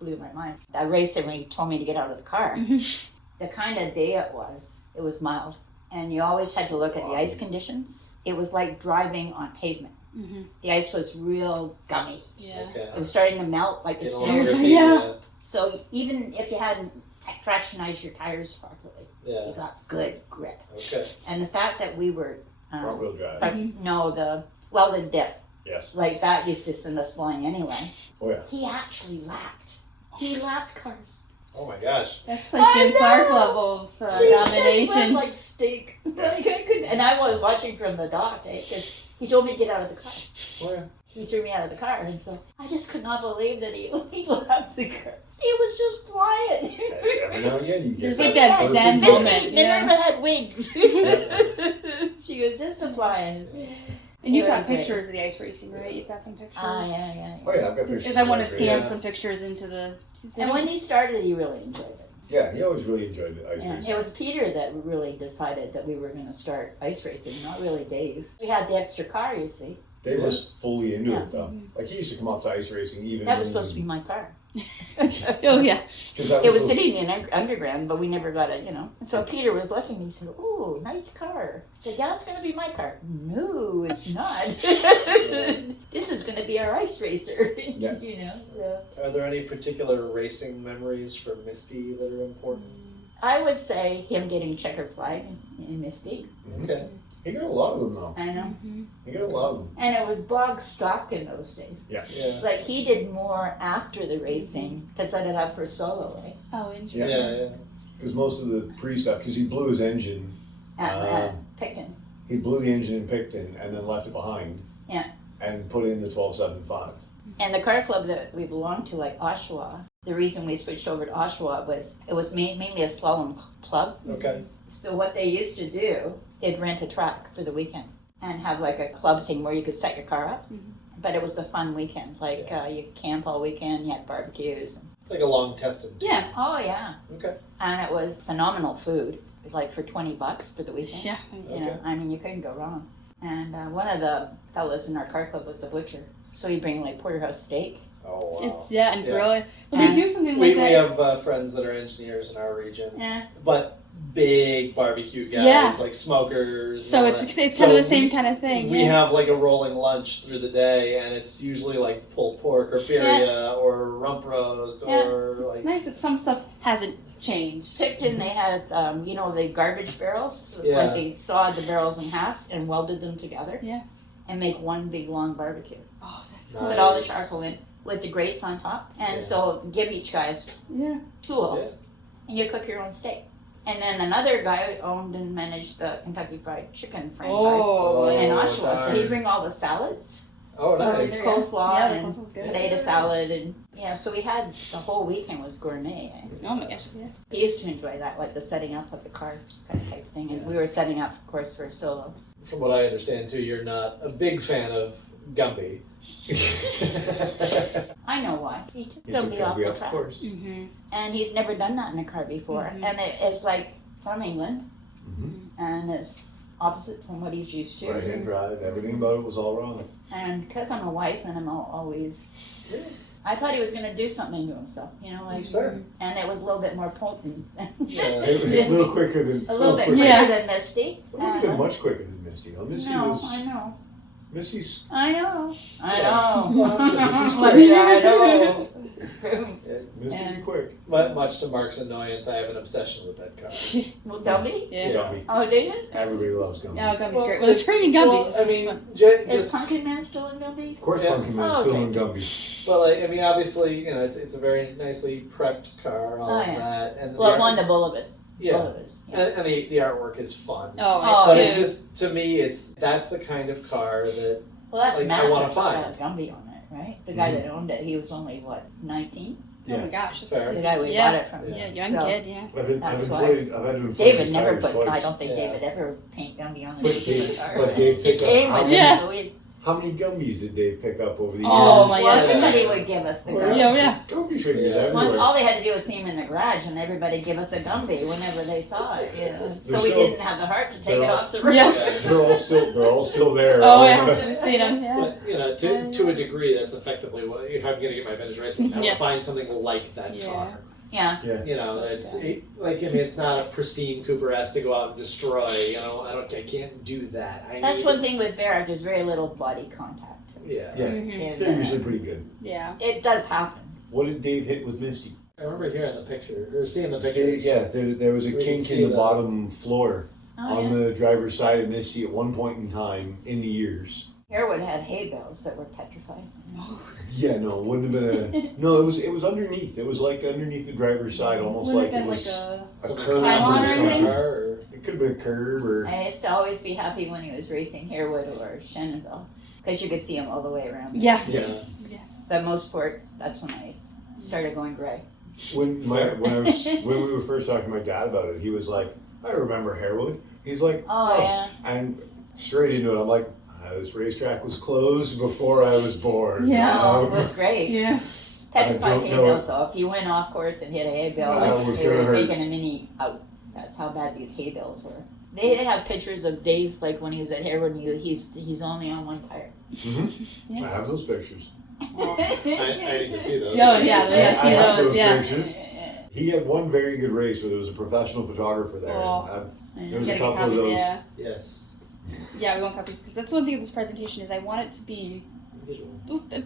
blew my mind. That race that when he told me to get out of the car, the kind of day it was mild, and you always had to look at the ice conditions. It was like driving on pavement. The ice was real gummy. Yeah. Okay. It was starting to melt like the Get a little stairs. grippy, Yeah. So even if you hadn't tractionized your tires properly, Yeah. you got good grip. Okay. And the fact that we were Front wheel drive. no, the diff, Yes. like that used to send us flying anyway. Oh yeah. He actually lapped. He lapped cars. Oh my gosh. That's like Jim I Clark know. level of He just domination. went like steak. Like I couldn't, and I was watching from the dock because he told me to get out of the car. Oh yeah. He threw me out of the car, and so I just could not believe that he lapped the car. He was just flying. Every now and again you get There's like that other zen people- moment. Minerva had wings. She was just a flying. And you've It got was great. pictures of the ice racing, right? You've got some pictures. Yeah. Oh yeah, I've got pictures. Because I want to of it. scan Yeah. some pictures into the. And when he started, he really enjoyed it. Yeah, he always really enjoyed ice Yeah, racing. it was Peter that really decided that we were going to start ice racing, not really Dave. We had the extra car, you see. Dave was fully into Yeah. it though. Like he used to come up to ice racing even. That was when supposed to be my car. Oh yeah. 'cause that It was the- sitting in underground, but we never got it, And so Peter was looking, he said, "Ooh, nice car." I said, "Yeah, it's going to be my car." "No, it's not. This is going to be our ice racer." Yeah. So Are there any particular racing memories for Misty that are important? I would say him getting checker flag in Misty. Mhm. Okay. He got a lot of them though. I know. He got a lot of them. And it was bog stock in those days. Yeah. Like he did more after the racing to set it up for solo, right? Oh, interesting. Yeah. Because most of the pre-stuff, because he blew his engine, At Picton. he blew the engine in Picton and then left it behind. Yeah. And put in the 1275. And the car club that we belonged to, like Oshawa, the reason we switched over to Oshawa was it was mainly a slalom club. Okay. So what they used to do, they'd rent a track for the weekend and have like a club thing where you could set your car up. But it was a fun weekend. Like you could camp all weekend, you had barbecues. Like a long tested. Yeah. Oh yeah. Okay. And it was phenomenal food, like for $20 for the weekend. Yeah. You know, I mean, you couldn't go wrong. And one of the fellas in our car club was a butcher. So he'd bring like porterhouse steak. Oh wow. It's and Yeah. grill it. Well, they do something We like that. have friends that are engineers in our region, Yeah. but big barbecue guys, Yeah. like smokers. So and all it's that. it's kind of the So same kind of thing. We yeah. have like a rolling lunch through the day, and it's usually like pulled pork or birria or rump roast or It's like nice that some stuff hasn't changed. Picton, they had, the garbage barrels. It's Yeah. like they sawed the barrels in half and welded them together. Yeah. And make one big long barbecue. Oh, that's Nice. Put all the charcoal in with the grates on top. And Yeah. so give each guy yeah. tools. Yeah. And you cook your own steak. And then another guy owned and managed the Kentucky Fried Chicken franchise Oh, in yeah. Oshawa. So he'd bring all the salads, Oh, nice. there you coleslaw, Yeah, the and coleslaw's good. potato salad, and yeah. So we had the whole weekend was gourmet. Oh my gosh, yeah. He used to enjoy that, like the setting up of the car kind of type thing. And we were setting up, of course, for solo. From what I understand, too, you're not a big fan of Gumby. I know why. He took You took Gumby off Gumby the off the track. course. Mm-hmm. And he's never done that in a car before. Mhm. And it's like from England. Mhm. And it's opposite from what he's used to. Right-hand drive, everything about it was all wrong. And because I'm a wife and I'm always, I thought he was going to do something to himself, you know, like, That's fair. and it was a little bit more potent, Yeah. A little quicker than a little bit quicker. quicker Yeah. than Misty. It would have been much quicker than Misty. Now, Misty No, was I know, Misty's. I know. Well, Misty's Let quick. me I know. Misty's And- quick. Much to Mark's annoyance, I have an obsession with that car. Well, Gumby? Yeah. Gumby. Oh, do you? Everybody loves Gumby. Yeah, Gumby's Well, great. Well, the Screaming Gumby's just I so mean, fun. Is just Pumpkin Man still in Gumby? Of course, Yeah. Pumpkin Man's Oh, still okay. in Gumby. well, I mean, obviously, you know, it's a very nicely prepped car, all Oh, of yeah. that, and Well, the one of Bulbous. Yeah. Bulbous, yeah. and the artwork is fun. Oh, But it's it's just, to me, that's the kind of car that, Well, that's like, Matt I wanna that find. got Gumby on it, right? The guy that owned it, he was only, what, 19? Oh my gosh. It's fair. The guy we Yeah. bought it from. Yeah, young So- kid, yeah. I've That's why. had to inflate David his never tires put, twice. I don't think Yeah. David ever paint Gumby on But his Dave, car. but Dave He picked came up with Yeah. it, so we how many Gumbies did Dave pick up over the years? Oh, my well, God. everybody would give us the Well, Gumby. Yeah, yeah. Gumby figures Yeah. everywhere. Once all they had to do was see him in the garage, and everybody give us a Gumby whenever they saw it. You know? So They're we still- didn't have the heart to take they're it all- off the road. Yeah. They're all still there. Oh, yeah. I've seen them, yeah. but, you know, to a degree, that's effectively what, if I'm going to get my vintage racing, I Yeah. would find something like that Yeah. car. Yeah. Yeah. You know, it's not a pristine Cooper has to go out and destroy. You know, I can't do that. That's need, one thing with Vera. There's very little body contact. Yeah. Yeah. Mhm. And, They're usually pretty good. Yeah. it does happen. What did Dave hit with Misty? I remember hearing the picture or seeing the pictures. There was a We can kink see in the that. bottom floor Oh, on yeah. the driver's side of Misty at one point in time in the years. Harewood had hay bales that were petrified. Yeah, no, it wouldn't have been a. No, it was underneath. It was like underneath the driver's side, almost Wouldn't like have it been was a a Something curve pylon or or something. anything? car or It could have been a curve or. I used to always be happy when he was racing Harewood or Shenandoah, because you could see him all the way around. Yeah. Yeah. Yeah. But most sport, that's when I started going gray. When we were first talking to my dad about it, he was like, "I remember Harewood." He's like, Oh, yeah. and straight into it, I'm like, "This racetrack was closed before I was born." Yeah. Oh, it was great. Yeah. Petrified I don't hay know. bales, though. If you went off course and hit a hay bale, That was they gonna were hurt. taking a mini out. That's how bad these hay bales were. They have pictures of Dave, like when he was at Harewood, and he's only on one tire. I have those pictures. I need to see those. Yeah, yeah, I have see those, yeah. pictures. He had one very good race where there was a professional photographer there. Oh. And there was a Gotta get couple of copies, those. Yeah. Yes. Yeah, we want copies because that's one thing of this presentation is I want it to be Visual.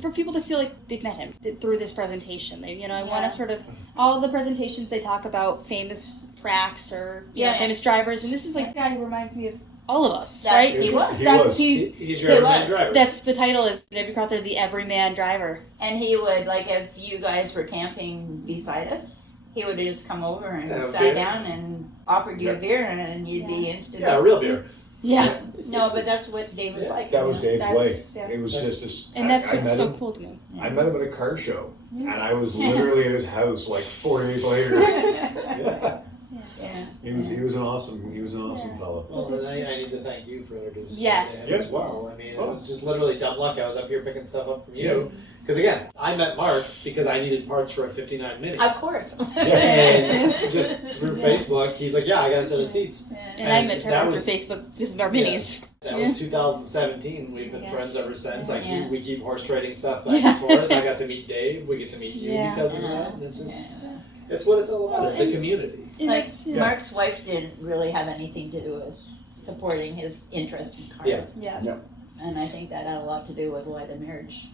for people to feel like they've met him through this presentation. I want Yeah. to sort of all the presentations they talk about famous tracks or you know, Yeah. famous drivers, and this is like a guy who reminds me of all of us, That right? he was. He That's was. He's your He everyman was. driver. that's the title is David Crowther, the everyman driver. And he would, like, if you guys were camping beside us, he would have just come over and Have a sat beer. down and offered you a beer, and you'd be instant. Yeah, a real beer. Yeah, No, but that's what Dave was like. That was Dave's That's- way. yeah. It was just a. and that's I what's met so him. cool to me. I met him at a car show, Yeah. and I was literally at his house like 4 days later. Yeah. Yeah. He was an awesome Yeah. fellow. Well, then I need to thank you for introducing Yes. me to him Yes. as well. I mean, Oh. it was just literally dumb luck. I was up here picking stuff up from you. Because again, I met Mark because I needed parts for a 59 Mini. Of course. And just through Facebook, he's like, yeah, I got a set of seats. And I And met that Trevor was- through Facebook because of our minis. That was 2017. We've been Yeah. friends ever since. Like Yeah. we keep horse trading stuff back Yeah. and forth. I got to meet Dave. We get to meet you Yeah. because of that. And it's just, Yeah. it's what it's all about. Well, It's the and- community. And Like, it's, yeah. Mark's wife didn't really have anything to do with supporting his interest in cars. Yeah. Yeah. And I think that had a lot to do with why the marriage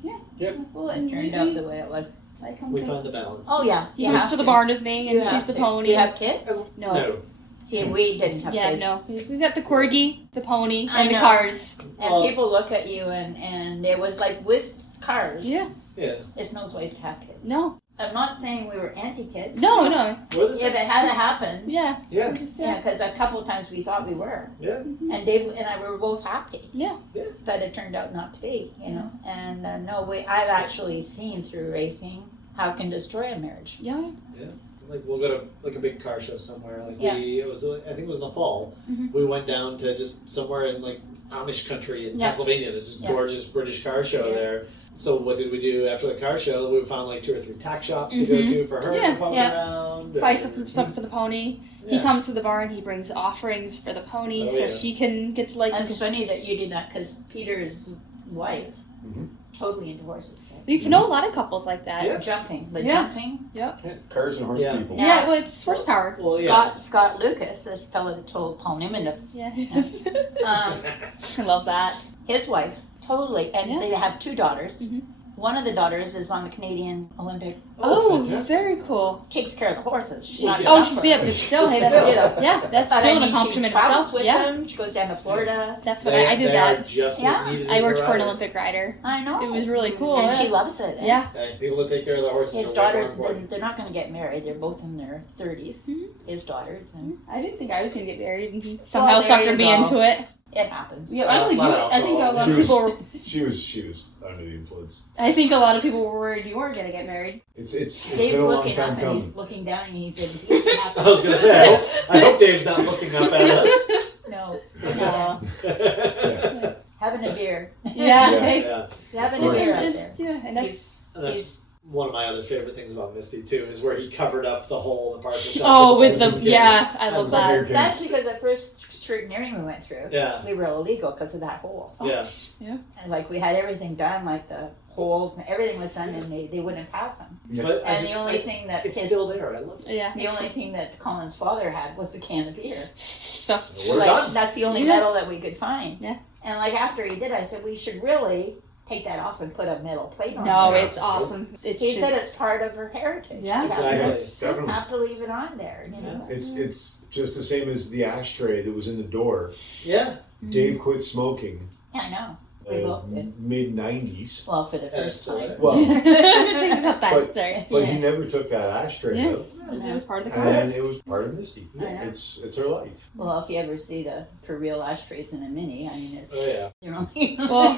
Well, and turned out the way it was. I come We to- found the balance. Oh, yeah. He you goes have to the barn with me and You sees have the to. pony. Do you have kids? No. No. See, we didn't have Yeah, kids. no. We've got the corgi, the pony, I and the know. cars. And Well- people look at you, and it was like with cars, Yeah. Yeah. it's no place to have kids. No. I'm not saying we were anti-kids. No. What is If it had to happen. Yeah. Yeah. Yeah, because a couple of times we thought we were. Yeah. And Dave and I were both happy. Yeah. But it turned out not to be, you know. And I've actually seen through racing how it can destroy a marriage. Yeah. Like we'll go to like a big car show somewhere. Like Yeah. I think it was in the fall. Mhm. We went down to just somewhere in like Amish country in Yeah. Pennsylvania. There's this Yeah. gorgeous British car show Yeah. there. So what did we do after the car show? We found like 2 or 3 tack shops to go to for her Yeah. to pony Yeah. around. Buy some stuff for the pony. He Yeah. comes to the barn. He brings offerings for the pony, Oh, so yeah. she can get to like. It's funny that you did that because Peter's wife Mhm. totally into horses. Right? We know a lot of couples like that. Yeah. Jumping, Yeah. jumping. Cars and horse Yeah. people. Yeah, well, it's horsepower. Well, yeah. Scott Lucas, this fellow that told Paul Newman to Yeah. um, I love that. his wife, totally, and Yeah. they have 2 daughters. Mhm. One of the daughters is on the Canadian Olympic. Oh, fantastic. very cool. Takes care of the horses. She's Well, not. yeah. Oh, enough she's for yeah, her. but still, hey, Still. that's yeah, that's But still I an mean, accomplishment she travels itself. with Yeah, them. She goes down to Florida. that's what I did They that. are just Yeah. as needed I as worked the for an rider. Olympic rider. I know. It was really cool. and yeah. she loves it. and Yeah. Okay, people that take care of the horses. His are way more daughters, important. they're not going to get married. They're both in their 30s. Mhm. His daughters, and I didn't think I was gonna get married, and he somehow there you suckered me go. into it. it happens. Yeah, I don't think Not you. I think a alcohol. lot She of was- people. Were, She was under the influence. I think a lot of people were worried you weren't gonna get married. It's Dave's been a long looking time up and he's coming. looking down and he said, I was gonna say, I hope Dave's not looking up at us. "No, Yeah. having a beer. Yeah, Yeah. hey, Yeah. having Of a course. beer out it's, there." yeah, and He's- And that's one of my other favorite things about Misty too, is where he covered up the hole in the parcel shop. oh, with the Awesome kid. yeah, I I love love that. That's because the first scrutineering we went through, Yeah. we were illegal because of that hole. Yeah. And like we had everything done, like the holes and everything was done, and they wouldn't pass them. Yeah. But And the only thing that it's still there. I love it. Yeah, the only thing that Colin's father had was a can of beer. We're Like, done. that's the only Yeah. metal that we could find. Yeah. And like after he did, I said we should really take that off and put a metal plate on. no, there. it's awesome. It's He just, said it's part of her heritage. Yeah. You have to- Exactly. Definitely. have to leave it on there, you know. It's just the same as the ashtray that was in the door. Yeah. Dave quit smoking Yeah, I know. We both did. mid '90s, Well, for the And first it's still time. there. Well, it takes up that. But- Sorry. but he never took that ashtray Yeah. out, It was part of the car. and it was part of Misty. I know. It's her life. Well, if you ever see the for real ashtrays in a mini, I mean, it's Oh yeah. you know. Well,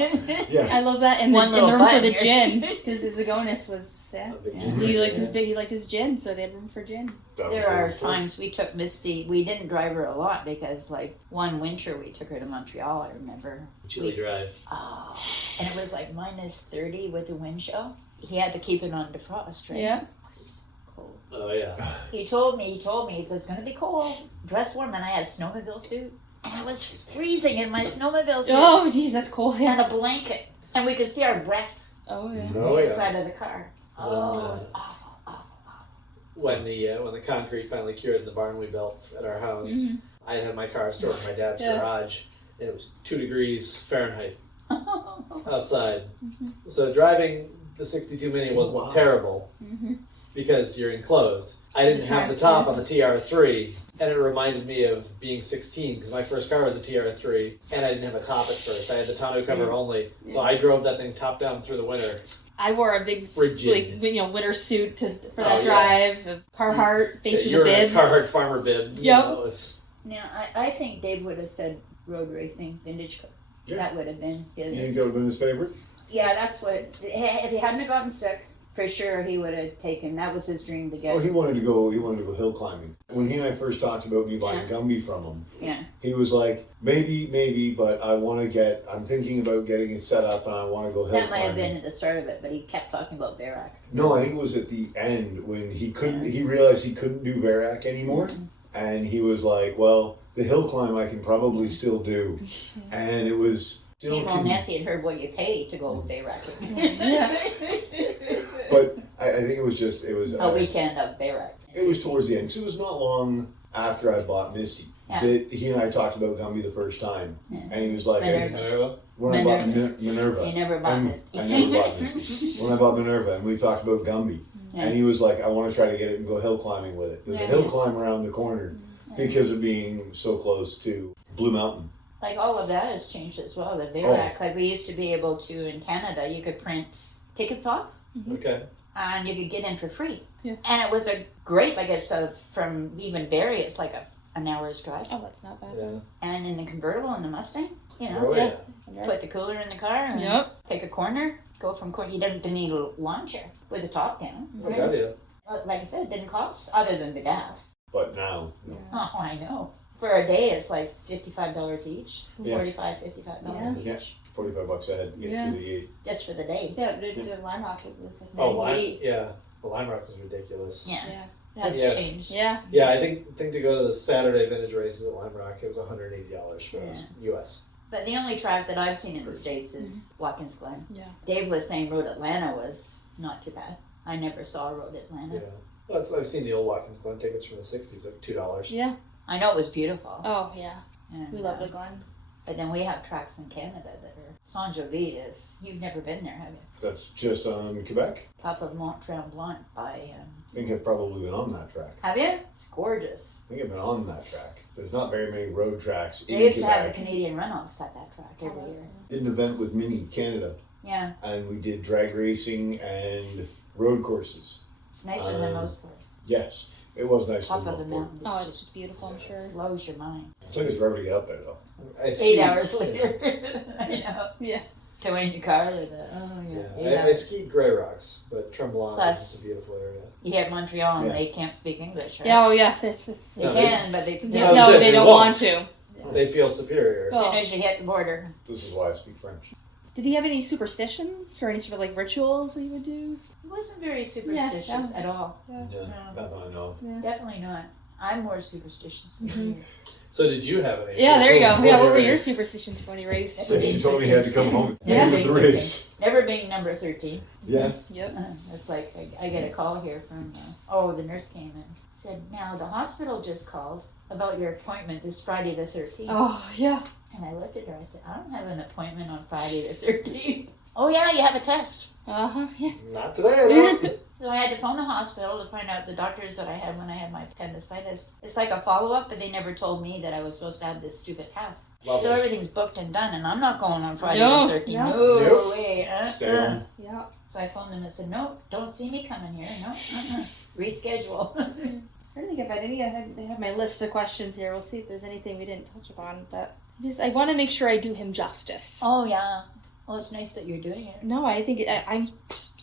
Yeah. I love that, and One the little room for button the here. gin because his Agonis was yeah. A big Yeah. ginger He liked ale. his liked his gin, so they had room for gin. That was There are wonderful. times we took Misty. We didn't drive her a lot because, like, one winter we took her to Montreal. I remember. Chili Drive. Oh, and it was like -30 with the wind chill. He had to keep it on defrost, right? Yeah. It was cold. Oh yeah. He told me, he said, it's going to be cold. Dress warm. And I had a snowmobile suit. And I was freezing in my snowmobile suit. Oh, jeez, that's cool. And Yeah. a blanket. And we could see our breath Oh yeah. Oh, on the yeah. inside of the car. Oh, Well, it was awful, awful, awful. When the concrete finally cured in the barn we built at our house, Mhm. I had my car stored in my dad's Yeah. garage, and it was 2 degrees Fahrenheit outside. So driving the 62 Mini wasn't Wow. terrible Mm-hmm. because you're enclosed. I didn't have the top on the TR3, and it reminded me of being 16 because my first car was a TR3, and I didn't have a top at first. I had the tonneau cover only, so I drove that thing top down through the winter. I wore a big Rigid. like winter suit for Oh, that yeah. drive. A Carhartt facing You're the in a bibs. Carhartt farmer bib. You Yep. know, it was- Now, I think Dave would have said road racing, vintage. Yeah. That would have been You think his. that would have been his favorite? Yeah, that's what. If he hadn't have gotten sick, for sure he would have taken. That was his dream to get. Well, he wanted to go hill climbing. When he and I first talked about me buying Gumby from him, Yeah. he was like, maybe, but I'm thinking about getting it set up and I want to go hill That might have been climbing. at the start of it, but he kept talking about Verac. No, I think it was at the end when he realized he couldn't do Verac anymore. And he was like, well, the hill climb I can probably still do. And it was still Meanwhile, Nancy had heard what you pay to go Verac. Yeah. But I think it was A weekend of Verac. it was towards the end, because it was not long after I bought Misty Yeah. that he and I talked about Gumby the first time. Yeah. And he was like, Minerva. when I bought Minerva. He never bought and Misty. I never bought Misty. When I bought Minerva, and we talked about Gumby. Yeah. And he was like, I want to try to get it and go hill climbing with it. There's a hill climb around the corner because of being so close to Blue Mountain. Like all of that has changed as well. The Verac, like we used to be able to in Canada, you could print tickets off. Okay. and you could get in for free. Yeah. And it was a great, like it's from even Barrie, it's like an hour's drive. Oh, that's not bad. Yeah. And in the convertible in the Mustang, you know, Oh, yeah. put the cooler in the car and Yep. pick a corner, go from corner. You didn't need a lawn chair with the top down. I got you. Like I said, it didn't cost other than the gas. But now, no. Oh, I know. For a day, it's like $55 each, Yeah. $45, $55 each, Yeah. $45 a head to get Yeah. to the just for the day. Yeah, the Lime Rock was like Oh, 98. yeah. The Lime Rock was ridiculous. Yeah, Yeah. that's Yeah. changed. Yeah. Yeah, I think to go to the Saturday vintage races at Lime Rock, it was $180 for us, US. But the only track that I've seen in the States is Watkins Glen. Yeah. Dave was saying Road Atlanta was not too bad. I never saw Road Atlanta. Yeah. Well, I've seen the old Watkins Glen tickets from the 60s, like $2. Yeah. I know it was beautiful. Oh, yeah. And, We love the Glen. But then we have tracks in Canada that are Saint Jovite is. You've never been there, have you? That's just on Quebec. Top of Mont Tremblant by. I think I've probably been on that track. Have you? It's gorgeous. I think I've been on that track. There's not very many road tracks in They used to have the Quebec. Canadian runoffs at that track every year. Did an event with Mini Canada, Yeah, and we did drag racing and road courses. it's nicer than most places. Yes, it was nice. Top in of the Northport. mountain. Oh, It's it's just beautiful, I'm sure. blows your mind. It took us forever to get up there, though. I 8 skied- hours later, you know, Yeah. to in your car with a, oh yeah, 8 Yeah, I hours. skied Grey Rocks, but Tremblant Plus- is just a beautiful area. You hit Montreal and Yeah. they can't speak English, right? Yeah, oh, yeah. That's, They No, can, but they no, I was saying they they don't won't. want to. They feel superior. as soon as you hit the border. This is why I speak French. Did he have any superstitions or any sort of like rituals that he would do? He wasn't very superstitious Yeah. at all. Yeah, No. nothing I know of. Definitely not. I'm more superstitious than Mhm. you. So did you have any? Yeah, there you go. rituals Yeah, before what the were your race? superstitions when he raced? She told me he had to come home at the Yeah. end of the race. Never being number 13. Yeah. Yep. It's like I get a call here from, the nurse came in. Said, now the hospital just called about your appointment this Friday the 13th. Oh, yeah. And I looked at her, I said, I don't have an appointment on Friday the 13th. Oh yeah, you have a test. Uh-huh, yeah. Not today, I don't. So I had to phone the hospital to find out the doctors that I had when I had my appendicitis. It's like a follow-up, but they never told me that I was supposed to have this stupid test. Lovely. So everything's booked and done, and I'm not going on Friday No, the 13th. no. No Nope. way. Stay home. Yeah. So I phoned them and said, no, don't see me coming here. No, reschedule. I don't think I've had any. I have my list of questions here. We'll see if there's anything we didn't touch upon. But I want to make sure I do him justice. Oh, yeah. Well, it's nice that you're doing it. No, I think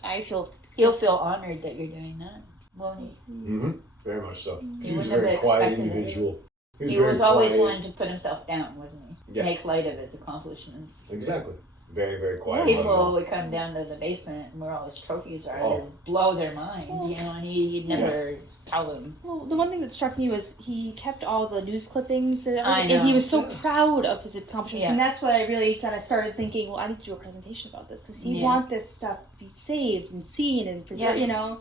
I feel. He'll feel honored that you're doing that, won't he? Mm-hmm. Very much so. He He was a wouldn't very have quiet expected it. individual. He very was always quiet. one to put himself down, wasn't he? Yeah. Make light of his accomplishments. Exactly. Very, very quiet. People would come down to the basement and where all his trophies are Oh. and blow their mind, and he'd never tell them. Well, the one thing that struck me was he kept all the news clippings and I everything, and he know. was so proud of his accomplishments. Yeah. And that's what I really kind of started thinking. Well, I need to do a presentation about this because he'd Yeah. want this stuff to be saved and seen and preserved. Yeah. You know.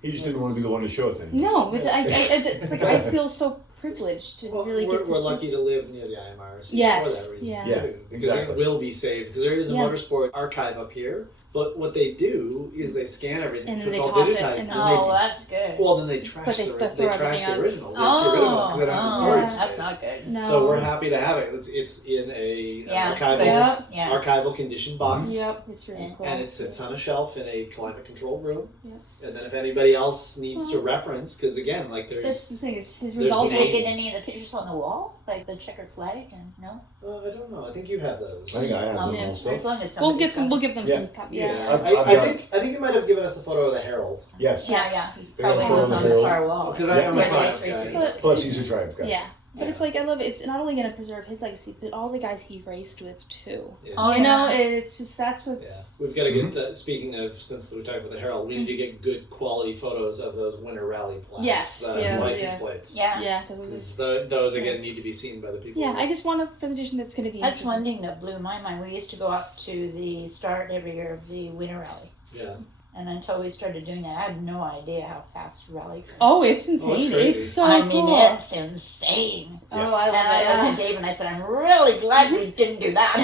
He just didn't want to be the one to show it to anyone. No, but it's like I feel so privileged to Well, really we're, get to. we're lucky to live near the IMRC Yes, for that reason yeah. Yeah, too, because exactly. it will be saved. Because there is a Yeah. motorsport archive up here, but what they do is they scan everything, And so then it's they all toss it digitized. and and Oh, that's good. well, then they trash But they the throw they trash everything the else. originals. They just get rid of them because they don't have the storage yeah. That's space. not good. No. So we're happy to have it. It's in a Yeah, archival Yep. Yeah. archival condition box. Yep, it's really cool. And it sits on a shelf in a climate controlled room. Yep. And then if anybody else needs to reference, because again, like That's there's, the thing is his there's results. Did they get names. any of the pictures on the wall, like the checkered flag? And no, I don't know. I think you have those. I think I have Oh, them yeah. also. as long as We'll somebody's get some. got We'll it. give them Yeah. some copy. Yeah, Yeah. I've I got- think you might have given us a photo of the Herald. Yes. Yeah. They Probably have a was photo on of the the far Herald. wall. Because Yeah. I'm a Where the triumph X-rays guy. are. But- Plus, he's a drive guy. Yeah. But it's like I love it. It's not only going to preserve his legacy, but all the guys he raced with too. Yeah. Oh, You know, yeah. it's just that's Yeah. what's. We've got to get, speaking of, since we talked about the Herald, we need to get good quality photos of those winter rally plaques. Yes, The yeah, license yeah. plates. Yeah. Yeah, because 'Cause those, again, need to be seen by the people. yeah, I just want a presentation that's going to be. That's one interesting. thing that blew my mind. We used to go up to the start every year of the winter rally. Yeah. And until we started doing that, I had no idea how fast rally goes. Oh, it's Oh, it's insane! crazy. It's so I mean, cool. it's insane. Oh, I love And I looked at it. Dave and I said, I'm really glad we didn't do that.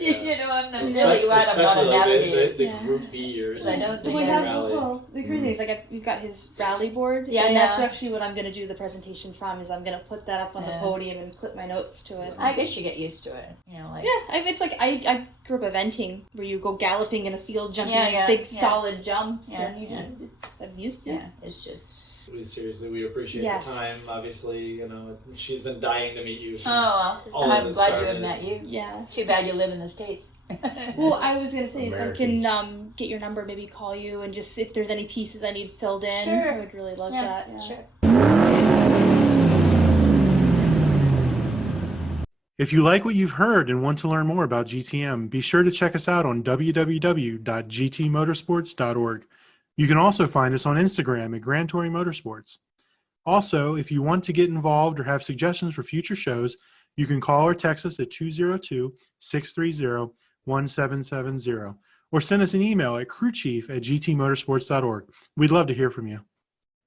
You know, I'm really glad I'm not a Especially like navigator. the Yeah. Group B years. I don't The think one I that rally. well, the crazy thing is like we've got his rally board, Yeah, and that's yeah. actually what I'm going to do the presentation from. Is I'm going to put that up on the Yeah. podium and clip my notes to it. I guess you get used to it. You know, like Yeah, it's like I grew up eventing where you go galloping in a field, jumping these big solid jumps, Yeah, and you just I'm used to. Yeah, it's just. We appreciate Yes. the time. Obviously, she's been dying to meet you. Since Oh, all well, of I'm this glad started. you have met you. Yeah. Too bad you live in the States. Well, I was gonna say if I Americans. can get your number, maybe call you, and just if there's any pieces I need filled in, Sure. I would really love that. Yeah. Sure. If you like what you've heard and want to learn more about GTM, be sure to check us out on www.gtmotorsports.org. You can also find us on Instagram at Grand Touring Motorsports. Also, if you want to get involved or have suggestions for future shows, you can call or text us at 202-630-1770 or send us an email at crewchief@gtmotorsports.org. We'd love to hear from you.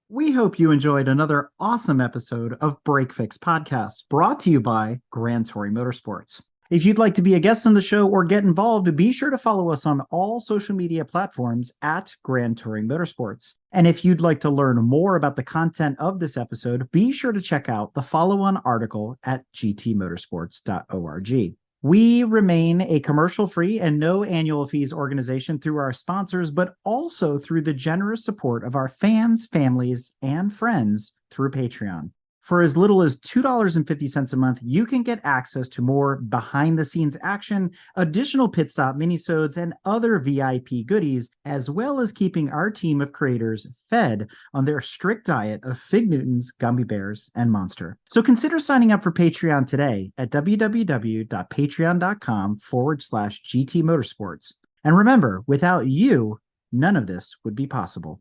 We hope you enjoyed another awesome episode of Break Fix Podcast, brought to you by Grand Touring Motorsports. If you'd like to be a guest on the show or get involved, be sure to follow us on all social media platforms at Grand Touring Motorsports. And if you'd like to learn more about the content of this episode, be sure to check out the follow-on article at gtmotorsports.org. We remain a commercial-free and no annual fees organization through our sponsors, but also through the generous support of our fans, families, and friends through Patreon. For as little as $2.50 a month, you can get access to more behind-the-scenes action, additional Pit Stop Minisodes, and other VIP goodies, as well as keeping our team of creators fed on their strict diet of Fig Newtons, gummy bears, and Monster. So consider signing up for Patreon today at www.patreon.com/GT Motorsports. And remember, without you, none of this would be possible.